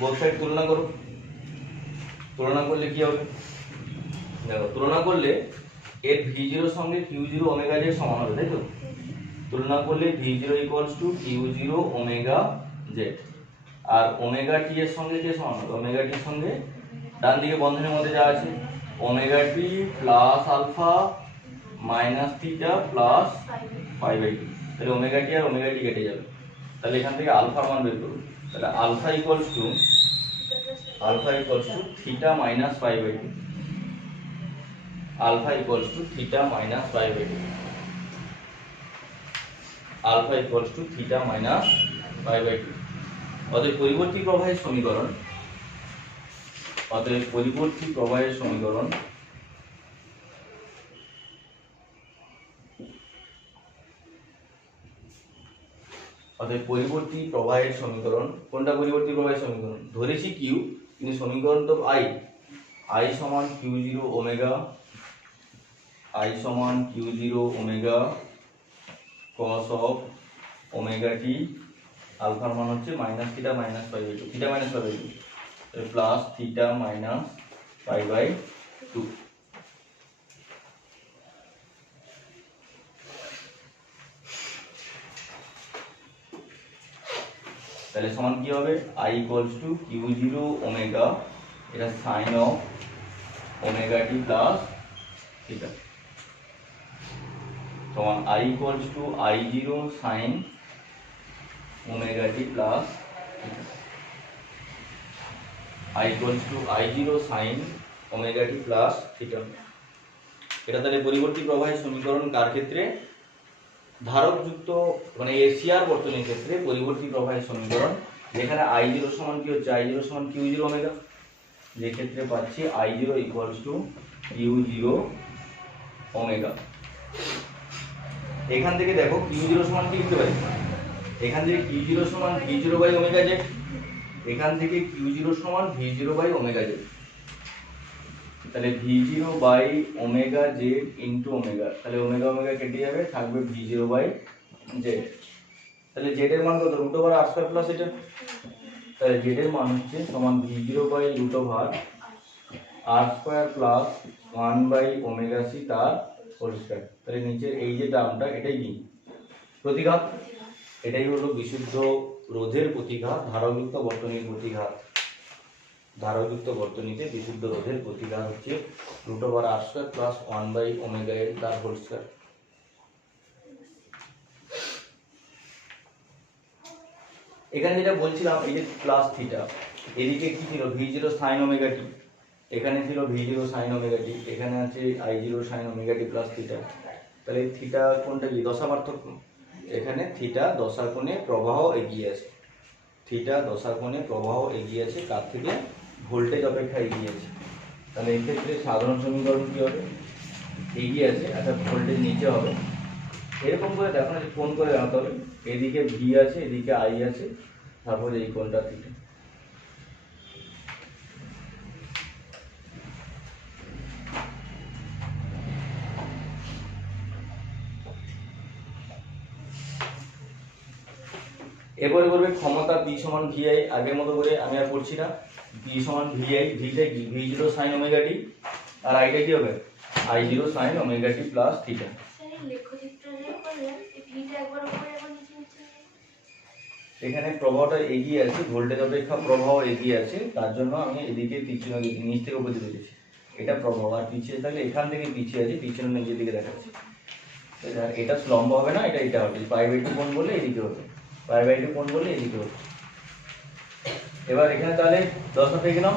বোথ সাইড তুলনা করব। তুলনা করলে কি হবে, দেখো তুলনা করলে এর v0 সঙ্গে q0 ওমেগা জেড সমান হবে, তাই তো? তো তুলনা করলে v0 equals to q0 omega Z. আর ওমেগা টি এর সঙ্গে কে সমান হবে? ওমেগা টি এর সঙ্গে ডান দিকে বন্ধনীর মধ্যে যা আছে omega T plus alpha minus theta plus pi by two. তাহলে ওমেগা টি আর ওমেগা টি কেটে যাবে, তাহলে এখান থেকে আলফার মান বের করুন। তাহলে alpha equals to theta minus pi by two. Alpha equals to theta minus pi by two. Alpha equals to theta minus pi by two. অতএব পরিবর্তী প্রবাহের সমীকরণ, অতএব পরিবর্তী প্রবাহের সমীকরণ কোনটা? পরিবর্তী প্রবাহের সমীকরণ ধরেছি কিউ, কিন্তু সমীকরণ তো আই সমান q0 ওমেগা, আই সমান q0 omega cos of omega T, আলফার মান হচ্ছে minus theta minus pi by two, theta minus pi by two plus theta minus pi by two. তাহলে সমান কি হবে? i equals to q0 omega, এটা sine of omega T plus theta, সমান i equals to i0 sine omega T plus theta. i equals to i0 sine omega T plus theta. এটা তাহলে পরিবর্তী প্রবাহের সমীকরণ কার ক্ষেত্রে? ধারকযুক্ত মানে এসিআর বর্তনীর ক্ষেত্রে পরিবর্তী প্রবাহের সমীকরণ, যেখানে i0 সমান কি হচ্ছে? i0 সমান q0 ওমেগা, যে ক্ষেত্রে পাচ্ছি i0 equals to q0 omega. এখান থেকে দেখো q0 সমান কি লিখতে পারি? এখান থেকে q0 সমান v0 বাই ওমেগা জেড, এখান থেকে q0 সমান v0 বাই ওমেগা জেড। তাহলে v0 by omega Z into omega, তাহলে ওমেগা ওমেগা কেটে যাবে, থাকবে v0 বাই জেড। তাহলে জেড এর মান কত? Root over r square plus এটা। তাহলে জেড এর মান হচ্ছে সমান v0 by root over r square plus 1 by omega C তার হোল স্কয়ার। তাহলে নিচের এই যে টার্মটা, এটাই কি? প্রতিঘাত। এটাই হলো বিশুদ্ধ রোধের প্রতিঘাত, ধারকযুক্ত বর্তনীর প্রতিঘাত। ধারকযুক্ত বর্তনীতে বিশুদ্ধ রোধের প্রতিঘাত হচ্ছে root over r square plus 1 by omega L তার হোল স্কয়ার। এখানে যেটা বলছিলাম, এই যে প্লাস থিটা, এদিকে কি ছিল? v0 sin ওমেগা টি, এখানে ছিল v0 sin ওমেগা টি, এখানে আছে i0 sin ওমেগা টি প্লাস থিটা। তাহলে থিটা কোনটা কি? দশা পার্থক্য। এখানে থিটা দশা কোণে প্রবাহ এগিয়ে আছে, থিটা দশা কোণে প্রবাহ এগিয়ে আছে কার থেকে? ভোল্টেজ অপেক্ষা এগিয়ে আছে। তাহলে এই ক্ষেত্রে সাধারণ সমীকরণ কি হবে? এগিয়ে আছে, আচ্ছা ভোল্টেজ নিচে হবে। এরকম করে দেখো না, কোণ করে আনতে হবে, এদিকে ভি আছে, এদিকে আই আছে, তারপরে এই কোণটা থিটা। এরপরে করবে ক্ষমতা P সমান VI, আগের মতো করে আমি আর পড়ছি না। P সমান VI, ভিটা কি? v0 sin ওমেগা টি, আর আইটা কি হবে? i0 sin ওমেগা টি প্লাস থিটা। এখানে প্রবাহটা এগিয়ে আছে, ভোল্টেজ অপেক্ষা প্রবাহ এগিয়ে আছে, তার জন্য আমি এদিকে পিছনে নিচ থেকে উপরে দিয়েছি। এটা প্রবাহ, আর পিছিয়ে থাকলে এখান থেকে পিছিয়ে আছে, পিছনে নিচের দিকে দেখাচ্ছে। এটা লম্ব হবে না, এটা হবে। পাই বাই টু কোণ বললে এদিকে হবে, পাই বাই টু কোণ বললে এদিকে হবে। এবার এখানে তাহলে দশা পেয়ে গেলাম।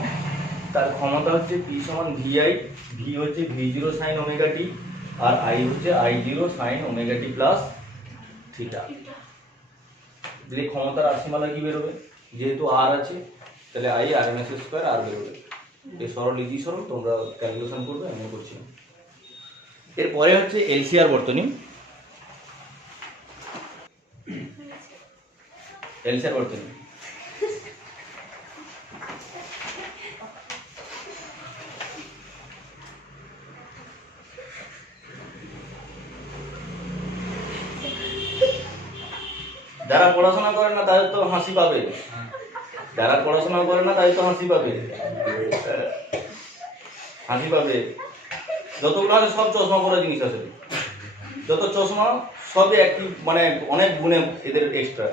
তার ক্ষমতা হচ্ছে P সমান VI, V হচ্ছে v0 sin ওমেগা টি, আর I হচ্ছে i0 sin ওমেগা টি প্লাস থিটা। দিলে ক্ষমতার রাশিমালা কি বেরোবে? যেহেতু r আছে, তাহলে I RMS স্কয়ার r বেরোবে। এই সরল ইজি সরল, তোমরা ক্যালকুলেশন করবে, আমি করছি। এরপরে হচ্ছে এলসিআর বর্তনী। এলসিআর বর্তনী যারা পড়াশোনা করে না তাদের তো হাসি পাবে, যারা পড়াশোনা করে না তাদের তো হাসি পাবে, হাসি পাবে। যতগুলো আছে সব চশমা পড়া জিনিস আছে, যত চশমা সবই একই, মানে অনেক গুণে এদের এক্সট্রা।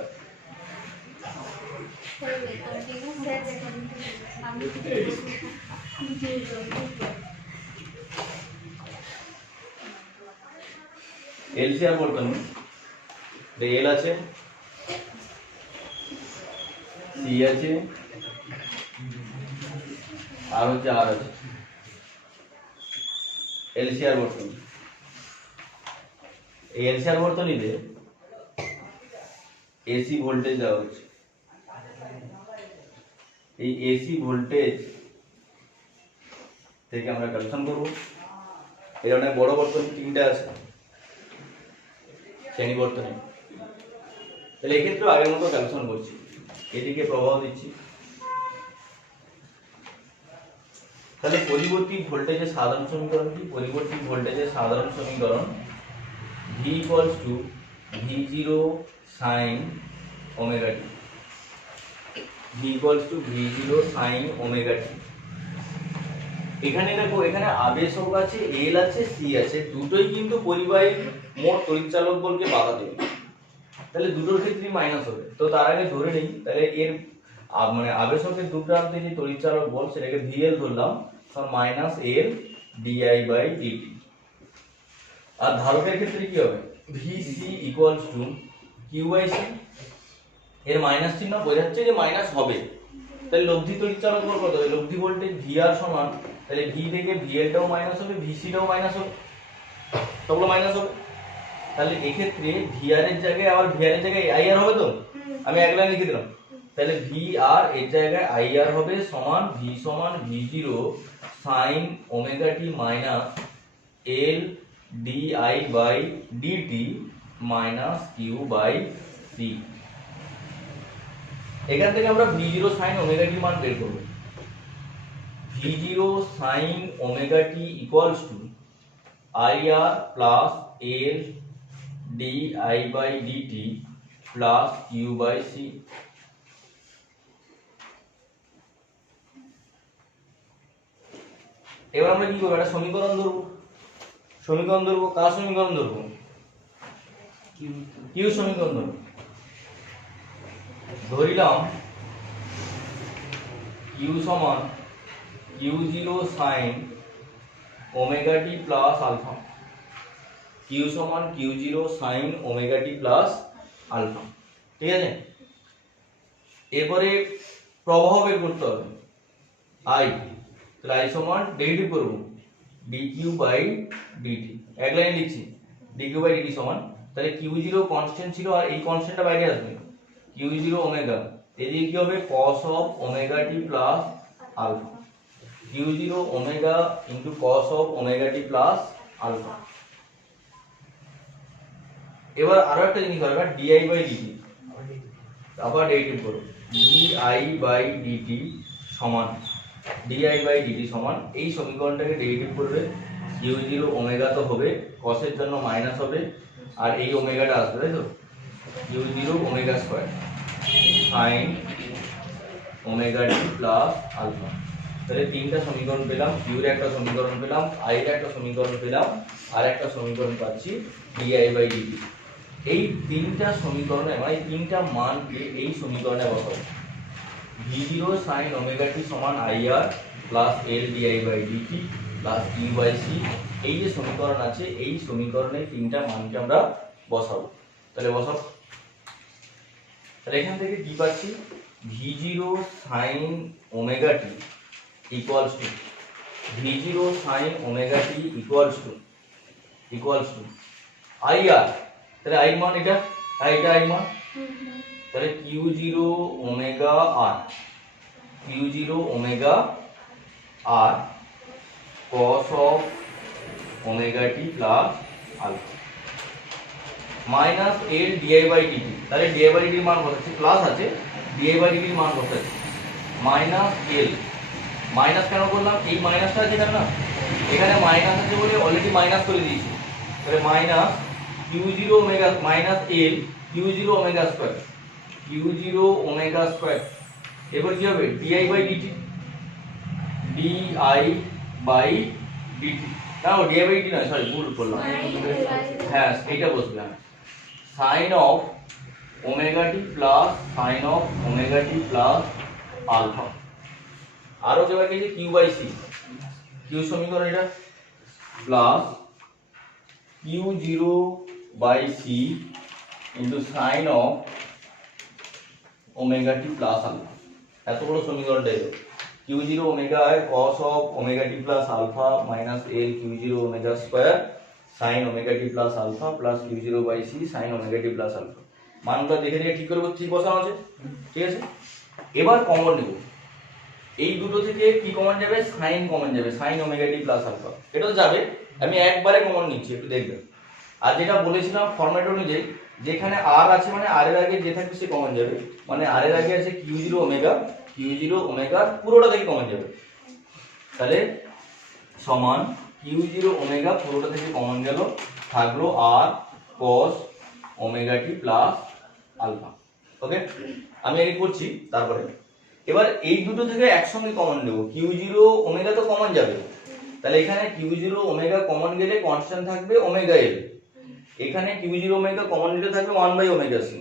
এলসিআর বলতেন এল আছে, সি আছে, আর হচ্ছে আর আছে। এলসিআর বর্তনী, এই এলসিআর বর্তনীতে এসি ভোল্টেজ দেওয়া হচ্ছে। এই এসি ভোল্টেজ থেকে আমরা ক্যালকুলেশন করব। এই অনেক বড় বর্তনী তিনটা আছে শ্রেণী বর্তনী, তাহলে এক্ষেত্রে আগের মতো ক্যালকুলেশন করছি, এদিকে প্রবাহ দিচ্ছি। তাহলে পরিবর্তী ভোল্টেজের সাধারণ সমীকরণ কি? পরিবর্তী ভোল্টেজের সাধারণ সমীকরণ V equals to V0 sin omega t, V equals to V0 sin omega t। এখানে দেখো, এখানে আবেশক আছে, এল আছে, সি আছে, দুটোই কিন্তু পরিবাহী মোট তড়িৎচালক বলকে বাধা দেবে, তাহলে দুটোর ক্ষেত্রেই মাইনাস হবে। তো তার আগে ধরে নিই, তাহলে এর মানে আবেশকের দু প্রান্তে যে তড়িৎচালক বল সেটাকে VL ধরলাম, minus L DI by DT. আর ধারকের ক্ষেত্রে কি হবে? VC equals to Q by C. এর মাইনাস চিহ্ন বোঝাচ্ছে যে মাইনাস হবে, তাহলে লব্ধি তড়িৎচালক বল কত হবে? লব্ধি ভোল্টেজ VR সমান, তাহলে V থেকে VL টাও মাইনাস হবে, VC টাও মাইনাস হবে, সবগুলো মাইনাস হবে। তাহলে এক্ষেত্রে VR এর জায়গায় আবার VR এর জায়গায় IR হবে, তো আমি এক লাইন লিখে দিলাম। তাহলে VR এর জায়গায় IR হবে সমান V সমান V0 sin omega t minus L DI by DT minus Q by C। এখান থেকে আমরা V0 sin ওমেগা t মান বের করব। V0 sin omega t equals to IR plus L DI by DT plus Q by C। এবার আমরা কি করব? একটা সমীকরণ ধরব। সমীকরণ ধরব, কার সমীকরণ ধরব? কিউ সমীকরণ ধরব। ধরিলাম কিউ সমান Q0 sin omega t plus alpha. Q সমান Q0 sin omega t plus alpha, ঠিক আছে? এরপরে প্রবাহ বের করতে হবে, I, তাহলে I সমান ডেরিভেটিভ করব dq বাই dt। এক লাইন লিখছি, dq বাই dt সমান, তাহলে Q0 কনস্ট্যান্ট ছিল আর এই কনস্ট্যান্টটা বাইরে আসবে, Q0 ওমেগা, এদিকে কি হবে? cos of omega t plus alpha, Q0 omega into cos of omega t plus alpha. এবার আরো একটা জিনিস হবে, di বাই dt, আবার ডেরিভেটিভ করব di বাই dt সমান, di বাই dt সমান, এই সমীকরণটাকে ডেরিভেটিভ করবে, Q0 ওমেগা তো হবে, cos এর জন্য মাইনাস হবে, আর এই ওমেগাটা আসবে, তাই তো? Q0 omega square sin omega t plus alpha. তাহলে তিনটা সমীকরণ পেলাম, Q এর একটা সমীকরণ পেলাম, I এর একটা সমীকরণ পেলাম, আর একটা সমীকরণ পাচ্ছি di বাই dt। এই তিনটা সমীকরণে মানে তিনটা মানকে এই সমীকরণে বসাবো। V0 sin ওমেগা t সমান IR plus L di by dt plus Q by C। এই যে সমীকরণ আছে, এই সমীকরণে তিনটা মানকে আমরা বসাবো। তাহলে বসাবো, তাহলে এখান থেকে কি পাচ্ছি? V0 sin omega t equals to V0 sin omega t equals to IR, তাহলে I মান এটা, এটা I মান, তাহলে Q0 omega R, Q0 omega R cos of omega t plus alpha minus L di by dt। তাহলে di বাই dt এর মান বসাচ্ছি, প্লাস আছে, di বাই dt এর মান বসাচ্ছি মাইনাস L। মাইনাস কেন করলাম? এই মাইনাসটা আছে এখানে না, এখানে মাইনাস আছে বলে অলরেডি মাইনাস করে দিয়েছি, তাহলে minus Q0 omega minus L Q0 omega square, Q0 omega square. এবার কি হবে? di by dt, di by dt, না di বাই dt নয়, সরি ভুল করলাম, হ্যাঁ এইটা বসবে, হ্যাঁ sine of omega T plus sine of omega T plus alpha. আরো যেবার কি কিউ বাই সি, কিউ সমীকরণ এটা plus Q zero by C into sine of omega T plus alpha. এত বড় সমীকরণটা এলো Q zero omega cos of omega T plus alpha minus L Q zero omega square sine omega T plus alpha plus Q zero by C sine omega T plus alpha. মানটা দেখে দেখে ঠিক করবো, ঠিক বসানো আছে, ঠিক আছে। এবার কমন নেব, এই দুটো থেকে কি কমন যাবে, সাইন কমন যাবে, সাইন ওমেগা টি প্লাস আলফা, এটা তো যাবে, আমি একবারে কমন নিচ্ছি, একটু দেখবেন। আর যেটা বলেছিলাম ফরম্যাট অনুযায়ী, যেখানে আর আছে মানে আর এর আগে যে থাকবে সে কমন যাবে, মানে আর এর আগে আছে Q zero omega, Q zero omega পুরোটা থেকে কমন যাবে, তাহলে সমান কিউ জিরো ওমেগা পুরোটা থেকে কমন গেল, থাকলো আর কস ওমেগা টি প্লাস আলফা। ওকে, আমি আগে করছি তারপরে। এবার এই দুটো থেকে একসঙ্গে কমন নেব, কিউ জিরো ওমেগা তো কমন যাবে, তাহলে এখানে কিউ জিরো ওমেগা কমন গেলে কনস্ট্যান্ট থাকবে ওমেগা এল, এখানে কিউ জিরো ওমেগা কমন নিলে থাকবে 1/ওমেগা সি।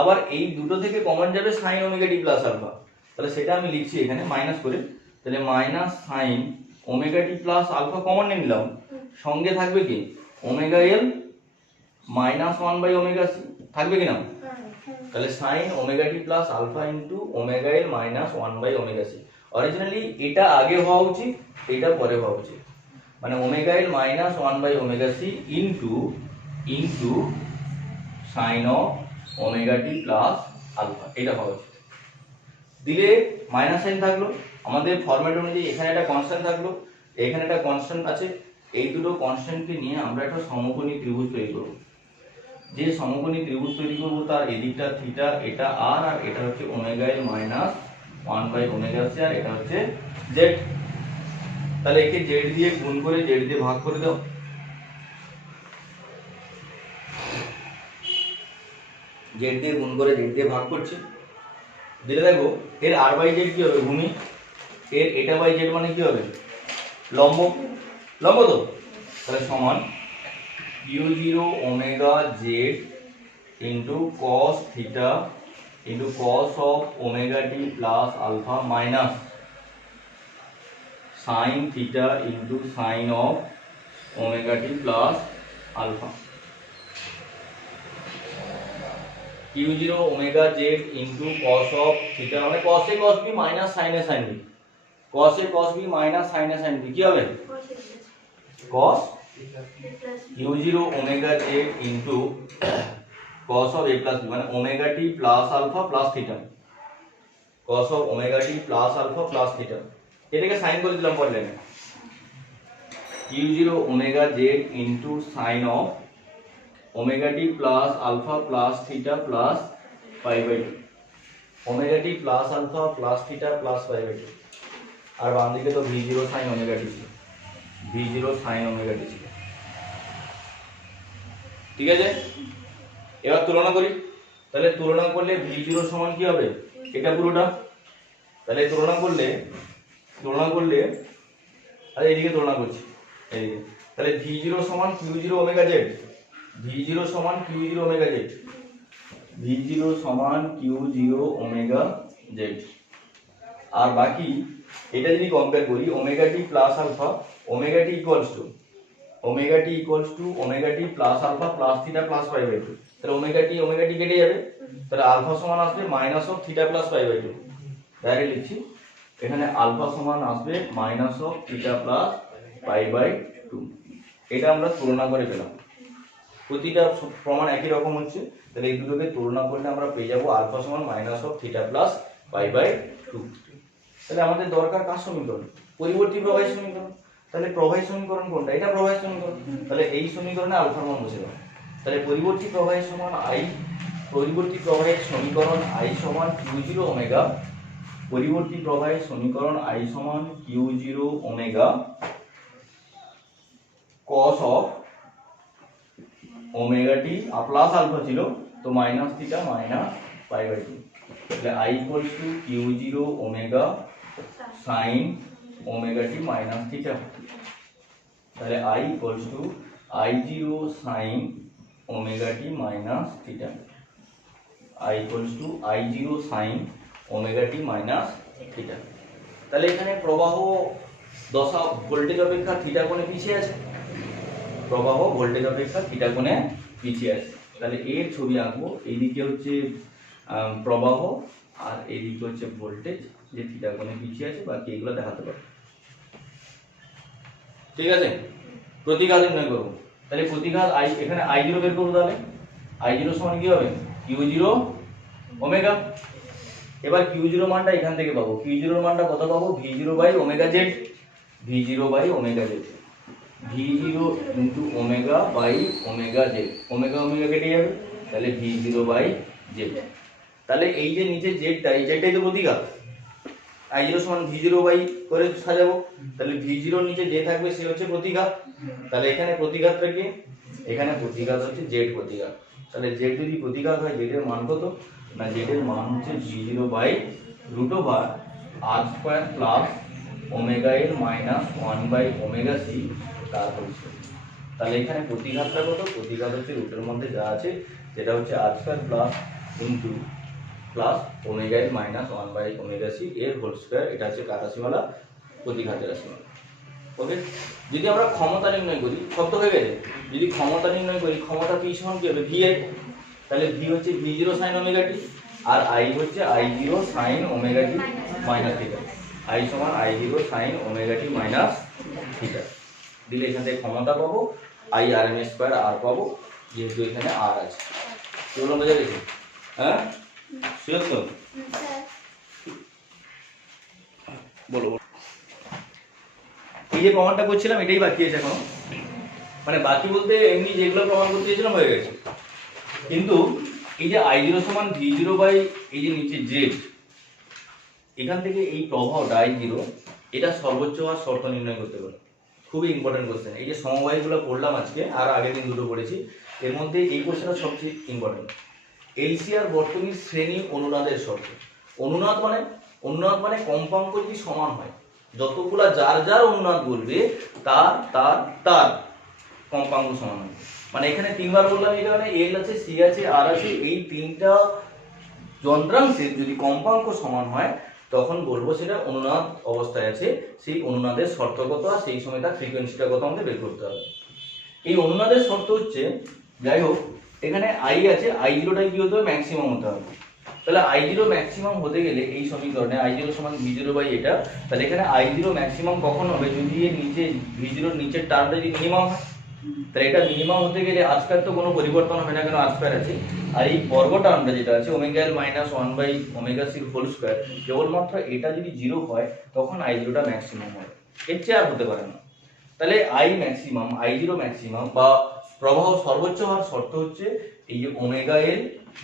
আবার এই দুটো থেকে কমন যাবে সাইন ওমেগা টি প্লাস আলফা, তাহলে সেটা আমি লিখছি এখানে মাইনাস করে, তাহলে মাইনাস সাইন ওমেগা টি প্লাস আলফা কমন নিয়ে নিলাম, সঙ্গে থাকবে কি ওমেগা এল মাইনাস 1/ওমেগা সি, থাকবে কি না? তাহলে সাইন ওমেগা টি plus alpha into omega L minus 1/ওমেগা সি। অরিজিনালি এটা আগে হওয়া উচিত, এটা পরে হওয়া উচিত, মানে ওমেগা এল মাইনাস 1/ওমেগা C into sine of omega T plus alpha, এটা হওয়া উচিত। দিলে মাইনাস সাইন থাকলো, আমাদের ফরম্যাট অনুযায়ী এখানে একটা কনস্ট্যান্ট থাকলো, এখানে একটা কনস্ট্যান্ট আছে, এই দুটো কনস্ট্যান্টকে নিয়ে আমরা একটা সমকোণী ত্রিভুজ তৈরি করব। যে সমকোণী ত্রিভুজ তৈরি করব তার এদিকটা থিটা, এটা আর এটা হচ্ছে ওমেগা এল মাইনাস 1/ওমেগা সি, আর এটা হচ্ছে জেড। তাহলে একে জেড দিয়ে গুণ করে জেড দিয়ে ভাগ করে দাও, জেড দিয়ে গুণ করে জেড দিয়ে ভাগ করছি, দিলে দেখো এর আর বাই জেড কি হবে, ভূমি, এর এটা বাই জেড মানে কি হবে, লম্ব, লম্ব তো, তাহলে সমান Q zero omega Z into cos theta into cos of omega T plus alpha minus sine theta into sine of omega T plus alpha. Q zero omega Z into cos of theta মানে cos A cos B minus sine A sine B, cos A cos B minus sine A sine B কি হবে, cos Q zero omega Z into cos of A plus B মানে omega T plus alpha plus theta, cos of omega T plus alpha plus theta, এটাকে সাইন করে দিলাম পরে লাইনে, Q zero omega Z into sine of omega T plus alpha plus theta plus pi by two, omega T plus alpha plus theta plus pi by two, আর বাম দিকে তো V zero sine omega T ছিল, V zero sine omega T ছিল, ঠিক আছে। এবার তুলনা করি, তাহলে তুলনা করলে ভি জিরো সমান কি হবে, এটা পুরোটা, তাহলে তুলনা করলে আরে এদিকে তুলনা করছি এদিকে, তাহলে ভি জিরো সমান Q zero omega Z, V zero সমান Q zero omega Z, V zero সমান কিউ জিরো ওমেগা জেড, আর বাকি এটা যদি কম্পেয়ার করি omega T plus alpha, omega T equals to omega T plus alpha plus theta plus pi by two, তাহলে ওমেগা টি কেটে যাবে, তাহলে আলফা সমান আসবে minus of theta plus pi by two, direct লিখছি এখানে আলফা সমান আসবে minus of theta plus pi by two. এটা আমরা তুলনা করে পেলাম, প্রতিটা প্রমাণ একই রকম হচ্ছে, তাহলে এই দুটোকে তুলনা করলে আমরা পেয়ে যাবো আলফা সমান minus of theta plus pi by two. তাহলে আমাদের দরকার কার সমীকরণ, পরিবর্তী প্রবাহী সমীকরণ, তাহলে প্রবাহী সমীকরণ কোনটা, এটা প্রবাহী সমীকরণ, তাহলে এই সমীকরণে আলফার মান বসে দাও, তাহলে পরিবর্তী প্রবাহী সমান আই, পরিবর্তী প্রবাহের সমীকরণ আই সমান কিউ জিরো ওমেগা, পরিবর্তী প্রবাহের সমীকরণ আই সমান Q zero omega cos of omega T plus alpha ছিল তো minus theta minus pi by two, তাহলে I equals to Q zero omega sine omega T minus theta, তাহলে I equals to I zero sine omega T minus theta, I equals to I zero sine omega T minus theta. তাহলে এখানে প্রবাহ দশা ভোল্টেজ অপেক্ষা থিটা কোণে পিছিয়ে আছে, প্রবাহ ভোল্টেজ অপেক্ষা থিটা কোণে পিছিয়ে আছে। তাহলে এর ছবি আঁকবো, এইদিকে হচ্ছে প্রবাহ আর এইদিকে হচ্ছে ভোল্টেজ, যে থিটা কোণে পিছিয়ে আছে, বাকি এগুলো দেখাতে পারবো। ঠিক আছে, প্রতিঘাত নির্ণয় করবো। তাহলে প্রতিঘাত আই, এখানে আই জিরো বের করবো। তাহলে আই জিরো সমান কি হবে, কিউ জিরো ওমেগা। এবার কিউ জিরো মানটা এখান থেকে পাবো, কিউ জিরোর মানটা কত পাবো, V zero by omega Z, V zero by omega Z, V zero into omega by omega Z, omega omega কেটে যাবে, তাহলে ভি জিরো বাই জেড। তাহলে এই যে নিচে জেডটা, এই জেডটাই তো প্রতিঘাত, আই জিরো সমান ভি জিরো বাই করে সাজাবো, তাহলে ভি জিরোর নিচে যে থাকবে সে হচ্ছে প্রতিঘাত। তাহলে এখানে প্রতিঘাতটা কি, এখানে প্রতিঘাত হচ্ছে জেড প্রতিঘাত। তাহলে জেড যদি প্রতিঘাত হয়, জেড এর মান কত না, জেড এর মান হচ্ছে V zero by root over R square plus omega এর minus one by omega C তার হোল স্কয়ার। তাহলে এখানে প্রতিঘাতটা কত, প্রতিঘাত হচ্ছে রুটের মধ্যে যা আছে যেটা হচ্ছে R square plus into plus omega এর minus one by omega C এর হোল স্কয়ার। এটা হচ্ছে কার রাশিমালা, প্রতিঘাতের রাশিমালা। ওকে, যদি আমরা ক্ষমতা নির্ণয় করি, শব্দ হয়ে গেছে, যদি ক্ষমতা নির্ণয় করি, ক্ষমতা কি সমান কি হবে, ভি আই। তাহলে ভি হচ্ছে ভি জিরো সাইন ওমেগা টি, আর আই হচ্ছে I zero sine omega T minus theta. I সমান I zero sine omega T minus theta দিলে এখান থেকে ক্ষমতা পাবো, I R M square R পাবো, যেহেতু এখানে আর আছে। এগুলো বোঝা গেছে? হ্যাঁ, শিওর তো? বলো। এই যে প্রমাণটা করছিলাম এটাই বাকি আছে এখনো, মানে বাকি বলতে এমনি যেগুলো প্রমাণ করতে চেয়েছিলাম হয়ে গেছে। কিন্তু এই যে আই জিরো সমান ভি জিরো বাই এই যে নিচে জেড, এখান থেকে এই প্রবাহটা আই জিরো, এটা সর্বোচ্চ হওয়ার শর্ত নির্ণয় করতে পারে। খুবই ইম্পর্টেন্ট কোশ্চেন। এই যে সমবায়গুলো পড়লাম আজকে, আর আগের দিন দুটো পড়েছি, এর মধ্যে এই কোশ্চেনটা সবচেয়ে ইম্পর্টেন্ট। এলসিআর বর্তনীর শ্রেণী অনুনাদের শর্ত। অনুনাদ মানে কম্পাঙ্ক যদি সমান হয়, যতগুলা যার যার অনুনাদ বলবে তার তার তার কম্পাঙ্ক সমান হবে। মানে এখানে তিনবার বললাম, এই কারণে এল আছে, সি আছে, আর আছে, এই তিনটা যন্ত্রাংশের যদি কম্পাঙ্ক সমান হয় তখন বলবো সেটা অনুনাদ অবস্থায় আছে। সেই অনুনাদের শর্ত কত, আর সেই সময় তার ফ্রিকোয়েন্সিটা কত আমাদের বের করতে হবে। এই অনুনাদের শর্ত হচ্ছে, যাই হোক এখানে আই আছে, আই জিরোটাই কি হতে হবে, ম্যাক্সিমাম হতে হবে। তাহলে আই জিরো ম্যাক্সিমাম হতে গেলে এই সমীকরণে আই জিরো সমান ভি জিরো বাই এটা, তাহলে এখানে আই জিরো ম্যাক্সিমাম কখন হবে, যদি এর নিচে ভি জিরোর নিচের টার্মটা যদি মিনিমাম হয়। তাহলে এটা মিনিমাম হতে গেলে আর স্কয়ার তো কোনো পরিবর্তন হবে না, কেন আর স্কয়ার আছে, আর এই বর্গ টার্মটা যেটা আছে omega L minus one by omega সির হোল স্কয়ার, কেবলমাত্র এটা যদি জিরো হয় তখন আই জিরোটা ম্যাক্সিমাম হয়, এর চেয়ে আর হতে পারে না। তাহলে I maximum, I zero maximum বা প্রবাহ সর্বোচ্চ হওয়ার শর্ত হচ্ছে এই যে omega L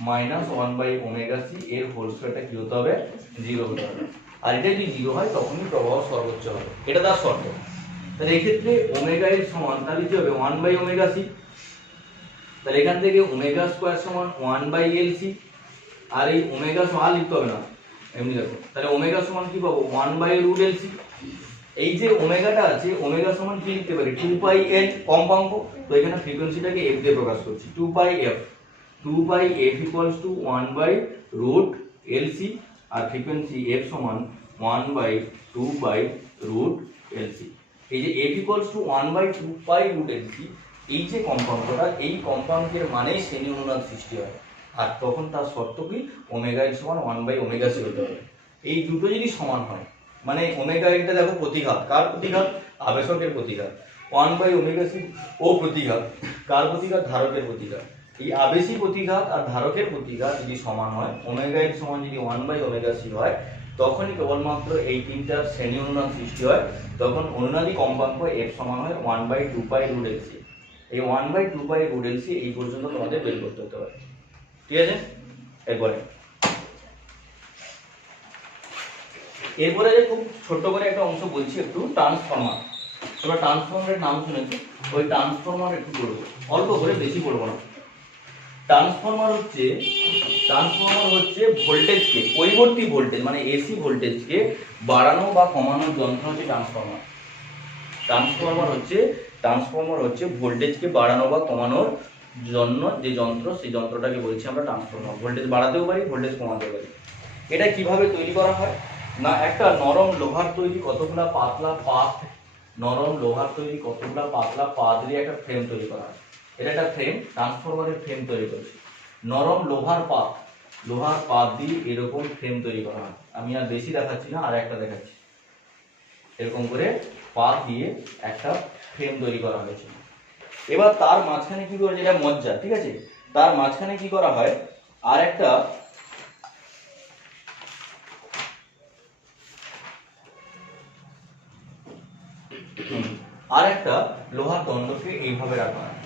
minus one by omega C এর হোল স্কয়ারটা কি হতে হবে, জিরো হতে হবে। আর এটা যদি জিরো হয় তখনই প্রবাহ সর্বোচ্চ হবে, এটা তার শর্ত। তাহলে এক্ষেত্রে ওমেগা এর সমান তাহলে কি হবে, ওয়ান বাই ওমেগা সি। তাহলে এখান থেকে ওমেগা স্কয়ার সমান ওয়ান বাই এল সি, আর এই ওমেগা সমান লিখতে হবে না, এমনি দেখো। তাহলে ওমেগা সমান কি পাবো, one by root L C. এই যে ওমেগাটা আছে, ওমেগা সমান কি লিখতে পারি, টু পাই এন কম্পাঙ্ক। তো এখানে ফ্রিকোয়েন্সিটাকে এফ দিয়ে প্রকাশ করছি, two pi F equals to one by root L C, আর ফ্রিকোয়েন্সি এফ সমান one by two by root L C. এই যে F equals to one by two pi root L C, এই যে কম্পাঙ্কটা, এই কম্পাঙ্কের মানে শ্রেণী অনুনাদ সৃষ্টি হয়। আর তখন তার শর্ত কি, ওমেগা এর সমান ওয়ান বাই ওমেগা সি হতে হবে। এই দুটো যদি সমান হয়, মানে ওমেগা এটা দেখো প্রতিঘাত, কার প্রতিঘাত, আবেশকের প্রতিঘাত, ওয়ান বাই ওমেগা সি ও প্রতিঘাত, কার প্রতিঘাত, ধারকের প্রতিঘাত। এই আবেশী প্রতিঘাত আর ধারকের প্রতিঘাত যদি সমান হয়, ওমেগা এর সমান যদি ওয়ান বাই ওমেগা সি হয়, তখনই কেবলমাত্র এই তিনটার শ্রেণী অনুনাদ সৃষ্টি হয়। তখন অনুনাদি কম্পাঙ্ক এফ সমান হয় one by two pi root L C. এই one by two pi root L C এই পর্যন্ত তোমাদের বের করতে হতে পারে। ঠিক আছে, এরপরে যে খুব ছোট্ট করে একটা অংশ বলছি, একটু ট্রান্সফরমার। তোমরা ট্রান্সফরমারের নাম শুনেছো, ওই ট্রান্সফরমার একটু পড়বো, অল্প করে, বেশি পড়বো না। ট্রান্সফরমার হচ্ছে ভোল্টেজকে, পরিবর্তী ভোল্টেজ মানে এসি ভোল্টেজকে বাড়ানো বা কমানোর যন্ত্র হচ্ছে ট্রান্সফরমার। ট্রান্সফরমার হচ্ছে ভোল্টেজকে বাড়ানো বা কমানোর জন্য যে যন্ত্র, সেই যন্ত্রটাকে বলছি আমরা ট্রান্সফরমার। ভোল্টেজ বাড়াতেও পারি, ভোল্টেজ কমাতেও পারি। এটা কিভাবে তৈরি করা হয় না, একটা নরম লোহার তৈরি কতগুলা পাতলা পাত, নরম লোহার তৈরি কতগুলা পাতলা পাত দিয়ে একটা ফ্রেম তৈরি করা হয়। এটা একটা ফ্রেম, ট্রান্সফরমারের ফ্রেম তৈরি করেছি। নরম লোহার পাত দিয়ে এরকম ফ্রেম তৈরি করা হয়। আমি আর বেশি দেখাচ্ছি না, আর একটা দেখাচ্ছি। এরকম করে পাত দিয়ে একটা ফ্রেম তৈরি করা হয়েছে। এবার তার মাঝখানে কি করে, যেটা মজ্জা, ঠিক আছে, তার মাঝখানে কি করা হয়, আর একটা লোহার দণ্ডকে এইভাবে রাখা হয়।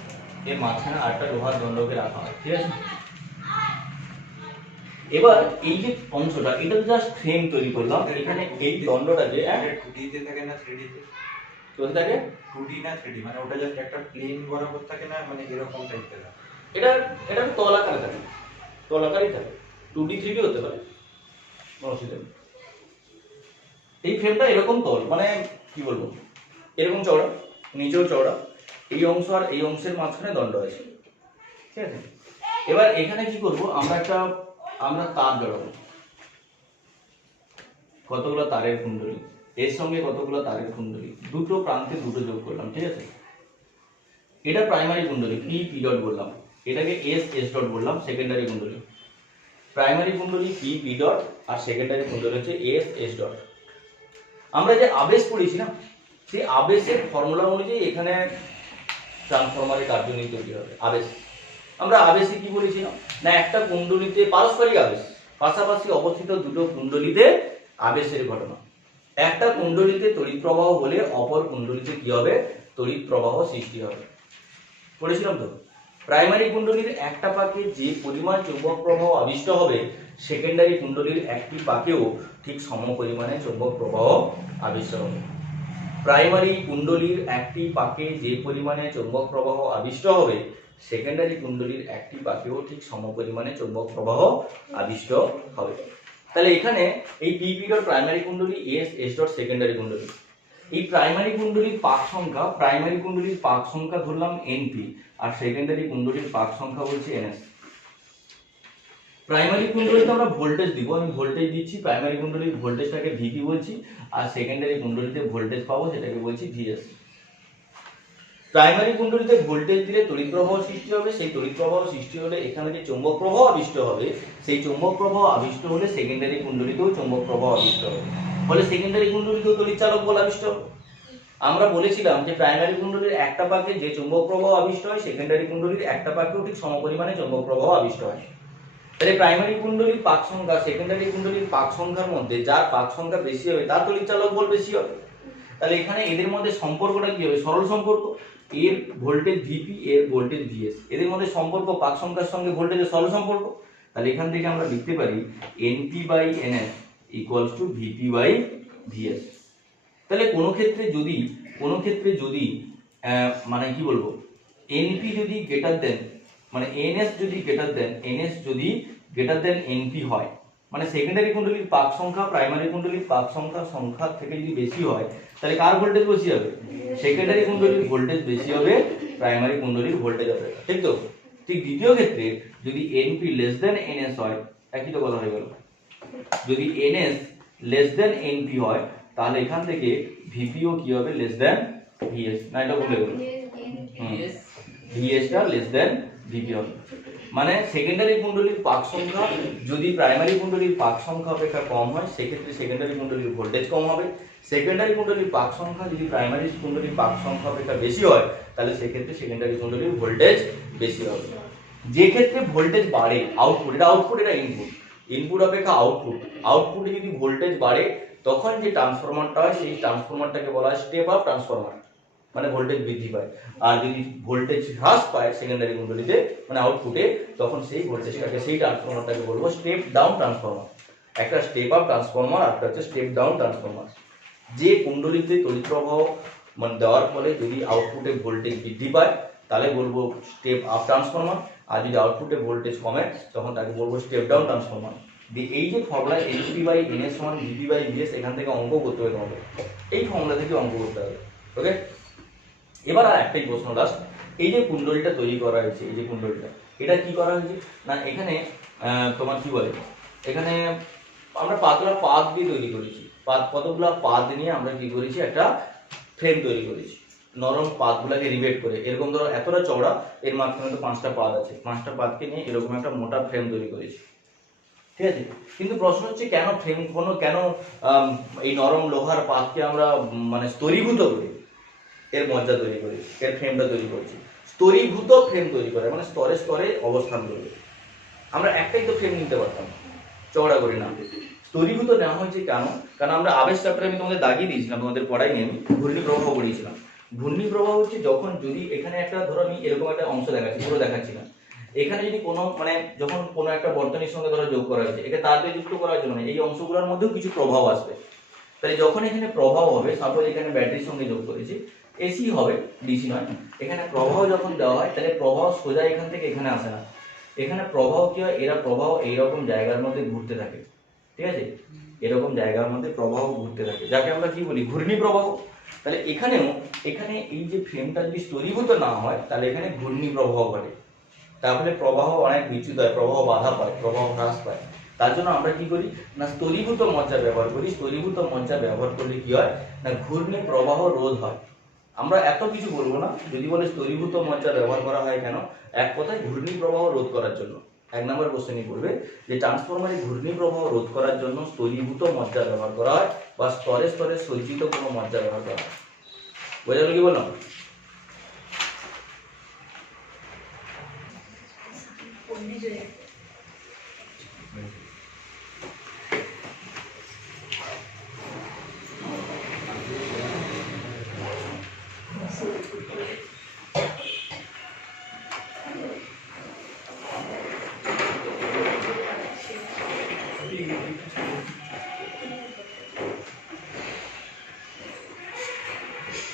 এর মাঝখানে আরেকটা লোহার দণ্ডকে রাখা হয়, ঠিক আছে। এবার এই যে অংশটা, এটা জাস্ট ফ্রেম তৈরি করলাম। এখানে এই দণ্ডটা যে 2D তে থাকে না 3D তে? কোথায় থাকে? 2D না 3D, মানে ওটা জাস্ট একটা প্লেন বরাবর থাকে না, মানে এরকম টাইপের? এটা তলাকারে থাকে, তলাকারই থাকে। 2D 3D হতে পারে, অসুবিধা নেই। এই ফ্রেমটা এরকম তল, মানে কি বলবো, এরকম চওড়া, নিচেও চওড়া। এই অংশ আর এই অংশের মাঝখানে দণ্ড আছে, ঠিক আছে। এবার এখানে কি করব, আমরা তার জড়াবো, কতগুলো তারের কুণ্ডলী, এর সঙ্গে কতগুলো তারের কুণ্ডলী, দুটো প্রান্তে দুটো যোগ করলাম, ঠিক আছে। এটা প্রাইমারি কুণ্ডলী, পি ডট বললাম, এটাকে এস ডট বললাম, সেকেন্ডারি কুণ্ডলী। প্রাইমারি কুণ্ডলী পি ডট, আর সেকেন্ডারি কুণ্ডলী হচ্ছে এস ডট। আমরা যে আবেশ পড়েছি না, সেই আবেশের ফর্মুলা অনুযায়ী এখানে ট্রান্সফরমারের কার্যনীতি তৈরি হবে। আবেশ, আমরা আবেশে কি বলেছিলাম না, একটা কুণ্ডলীতে পারস্পরিক আবেশ, পাশাপাশি অবস্থিত দুটো কুণ্ডলীতে আবেশের ঘটনা। একটা কুণ্ডলীতে তড়িৎ প্রবাহ হলে অপর কুণ্ডলীতে কি হবে, তড়িৎ প্রবাহ সৃষ্টি হবে। পড়েছিলাম তো। প্রাইমারি কুণ্ডলীর একটা পাকে যে পরিমাণ চৌম্বক প্রবাহ আবিষ্ট হবে, সেকেন্ডারি কুণ্ডলীর একটি পাকেও ঠিক সম পরিমাণে চৌম্বক প্রবাহ আবিষ্ট হবে। প্রাইমারি কুণ্ডলীর একটি পাকে যে পরিমাণে চৌম্বক প্রবাহ আবিষ্ট হবে, সেকেন্ডারি কুণ্ডলীর একটি পাকেও ঠিক সম পরিমাণে চৌম্বক প্রবাহ আবিষ্ট হবে। তাহলে এখানে এই পি ডট প্রাইমারি কুণ্ডলী, এস ডট সেকেন্ডারি কুণ্ডলী। এই প্রাইমারি কুণ্ডলীর পাক সংখ্যা ধরলাম এনপি, আর সেকেন্ডারি কুণ্ডলীর পাক সংখ্যা বলছি এনএস। প্রাইমারি কুণ্ডলীতে আমরা ভোল্টেজ দিব, আমি ভোল্টেজ দিচ্ছি, প্রাইমারি কুণ্ডলীর ভোল্টেজটাকে ভিপি বলছি, আর সেকেন্ডারি কুণ্ডলীতে ভোল্টেজ পাবো, সেটাকে বলছি ভিএস। প্রাইমারি কুণ্ডলীতে ভোল্টেজ দিলে তড়িৎ প্রবাহ সৃষ্টি হবে, সেই তড়িৎ প্রবাহ সৃষ্টি হলে এখানে যে চৌম্বক প্রবাহ আবিষ্ট হবে, সেই চৌম্বক প্রবাহ আবিষ্ট হলে সেকেন্ডারি কুণ্ডলীতেও চৌম্বক প্রবাহ আবিষ্ট হবে, ফলে সেকেন্ডারি কুণ্ডলীতেও তড়িৎ চালক বল আবিষ্ট হবে। আমরা বলেছিলাম যে প্রাইমারি কুণ্ডলীর একটা পাকে যে চৌম্বক প্রবাহ আবিষ্ট হয়, সেকেন্ডারি কুণ্ডলীর একটা পাকেও ঠিক সমপরিমাণে চৌম্বক প্রবাহ আবিষ্ট হয়। তাহলে প্রাইমারি কুণ্ডলীর পাক সংখ্যা, সেকেন্ডারি কুণ্ডলীর পাক সংখ্যার মধ্যে যার পাক সংখ্যা বেশি হবে, তার তড়িৎ চালক বল বেশি হবে। তাহলে এখানে এদের মধ্যে সম্পর্কটা কি হবে, সরল সম্পর্ক। এর ভোল্টেজ ভিপি, এর ভোল্টেজ ভিএস, এদের মধ্যে সম্পর্ক পাক সংখ্যার সঙ্গে ভোল্টেজের সরল সম্পর্ক। তাহলে এখান থেকে আমরা লিখতে পারি NP by NS equals to VP by VS. তাহলে কোনো ক্ষেত্রে যদি মানে কি বলবো, এনপি যদি গ্রেটার দেন, মানে এনএস যদি গ্রেটার দেন এনপি হয়, মানে সেকেন্ডারি কুণ্ডলীর পাক সংখ্যা প্রাইমারি কুণ্ডলীর পাক সংখ্যার থেকে যদি বেশি হয়, তাহলে কার ভোল্টেজ বেশি হবে, সেকেন্ডারি কুণ্ডলীর ভোল্টেজ বেশি হবে, প্রাইমারি কুণ্ডলীর ভোল্টেজ হবে, ঠিক তো। ঠিক দ্বিতীয় ক্ষেত্রে যদি এনপি লেস দেন এনএস হয়, একই তো কথা হয়ে গেল। যদি এনএস লেস দেন এনপি হয়, তাহলে এখান থেকে ভিপিও কি হবে, লেস দেন ভিএস, না এটা ভুলে গেল, ভিএসটা লেস দেন ভিপি হবে। মানে সেকেন্ডারি কুণ্ডলীর পাক সংখ্যা যদি প্রাইমারি কুণ্ডলীর পাক সংখ্যা অপেক্ষা কম হয়, সেক্ষেত্রে সেকেন্ডারি কুণ্ডলীর ভোল্টেজ কম হবে। সেকেন্ডারি কুণ্ডলীর পাক সংখ্যা যদি প্রাইমারি কুণ্ডলীর পাক সংখ্যা অপেক্ষা বেশি হয়, তাহলে সেক্ষেত্রে সেকেন্ডারি কুণ্ডলীর ভোল্টেজ বেশি হবে। যে ক্ষেত্রে ভোল্টেজ বাড়ে, আউটপুট, এটা আউটপুট, এটা ইনপুট অপেক্ষা আউটপুটে যদি ভোল্টেজ বাড়ে, তখন যে ট্রান্সফরমারটা হয়, সেই ট্রান্সফরমারটাকে বলা হয় স্টেপ আপ ট্রান্সফরমার, মানে ভোল্টেজ বৃদ্ধি পায়। আর যদি ভোল্টেজ হ্রাস পায় সেকেন্ডারি কুণ্ডলীতে, মানে আউটপুটে, তখন সেই ভোল্টেজটাকে, সেই ট্রান্সফরমারটাকে বলবো স্টেপ ডাউন ট্রান্সফরমার। একটা স্টেপ আপ ট্রান্সফরমার, আর একটা হচ্ছে স্টেপ ডাউন ট্রান্সফরমার। যে কুণ্ডলীতে তড়িৎ প্রবাহ মানে দেওয়ার ফলে যদি আউটপুটে ভোল্টেজ বৃদ্ধি পায়, তাহলে বলবো স্টেপ আপ ট্রান্সফরমার, আর যদি আউটপুটে ভোল্টেজ কমে, তখন তাকে বলবো স্টেপ ডাউন ট্রান্সফরমার। এই যে ফর্মুলা এনপি বাই এনএস সমান ভিপি বাই ভিএস, এখান থেকে অঙ্ক করতে হবে তোমাদের, এই ফর্মুলা থেকে অঙ্ক করতে হবে, ওকে। এবার আর একটাই প্রশ্ন লাস্ট, এই যে কুণ্ডলটা তৈরি করা হয়েছে, এই যে কুণ্ডলটা, এটা কি করা হয়েছে না এখানে তোমার কি বলে, এখানে আমরা পাতলা পাত দিয়ে তৈরি করেছি, কতগুলো পাত নিয়ে আমরা কি করেছি, একটা ফ্রেম তৈরি করেছি, নরম পাতগুলোকে রিভেট করে। এরকম ধরো এতটা চওড়া, এর মাঝখানে তো 5টা পাত আছে, 5টা পাতকে নিয়ে এরকম একটা মোটা ফ্রেম তৈরি করেছি, ঠিক আছে। কিন্তু প্রশ্ন হচ্ছে কেন ফ্রেম, কেন এই নরম লোহার পাতকে আমরা মানে স্তরীভূত করি, এর মজ্জা তৈরি করি, এর ফ্রেমটা তৈরি করছি। স্তরীভূত ফ্রেম তৈরি করে মানে স্তরে স্তরে অবস্থান করবে। আমরা একটাই তো ফ্রেম নিতে পারতাম, চওড়া করে না। স্তরীভূত নেওয়া হয়েছে কেন? কারণ আমরা আবেশ চ্যাপ্টারে আমি তোমাদের দাগিয়ে দিয়েছিলাম, তোমাদের পড়াই নিয়ে আমি ঘূর্ণি প্রবাহ পড়িয়েছিলাম। ঘূর্ণি প্রবাহ হচ্ছে যখন যদি এখানে একটা ধরো আমি এরকম একটা অংশ দেখাচ্ছি, পুরো দেখাচ্ছি না, এখানে যদি কোনো মানে যখন কোনো একটা বর্তনীর সঙ্গে ধরো যোগ করা হয়েছে, একে তার দিয়ে যুক্ত করার জন্য এই অংশগুলোর মধ্যেও কিছু প্রভাব আসবে। তাহলে যখন এখানে প্রভাব হবে, সাপোজ এখানে ব্যাটারির সঙ্গে যোগ করেছি, এসি হবে, ডিসি নয়, এখানে প্রবাহ যখন দেওয়া হয় তাহলে প্রবাহ সোজা এখান থেকে এখানে আসে না, এখানে প্রবাহ কি হয়, এরা প্রবাহ এইরকম জায়গার মধ্যে ঘুরতে থাকে, ঠিক আছে, এরকম জায়গার মধ্যে প্রবাহ ঘুরতে থাকে, যাকে আমরা কি বলি, ঘূর্ণি প্রবাহ। তাহলে এখানেও, এখানে এই যে ফ্রেমটা যদি স্তরীভূত না হয় তাহলে এখানে ঘূর্ণি প্রবাহ ঘটে, তাহলে প্রবাহ অনেক বিচ্যুত হয়, প্রবাহ বাধা পায়, প্রবাহ হ্রাস পায়। তার জন্য আমরা কি করি না স্তরীভূত মজ্জা ব্যবহার করি। স্তরীভূত মজ্জা ব্যবহার করলে কি হয় না ঘূর্ণি প্রবাহ রোধ হয়। আমরা এত কিছু বলবো না, যদি বলে স্তরীভূত মজ্জা ব্যবহার করা হয় কেন, এক কথায় ঘূর্ণি প্রবাহ রোধ করার জন্য। 1 নম্বর কোশ্চেনই পড়বে যে ট্রান্সফরমারে ঘূর্ণি প্রবাহ রোধ করার জন্য স্তরীভূত মজ্জা ব্যবহার করা হয় বা স্তরে স্তরে সজ্জিত কোনো মজ্জা ব্যবহার করা হয়। বোঝা গেল কি বললাম? পণ্ডিত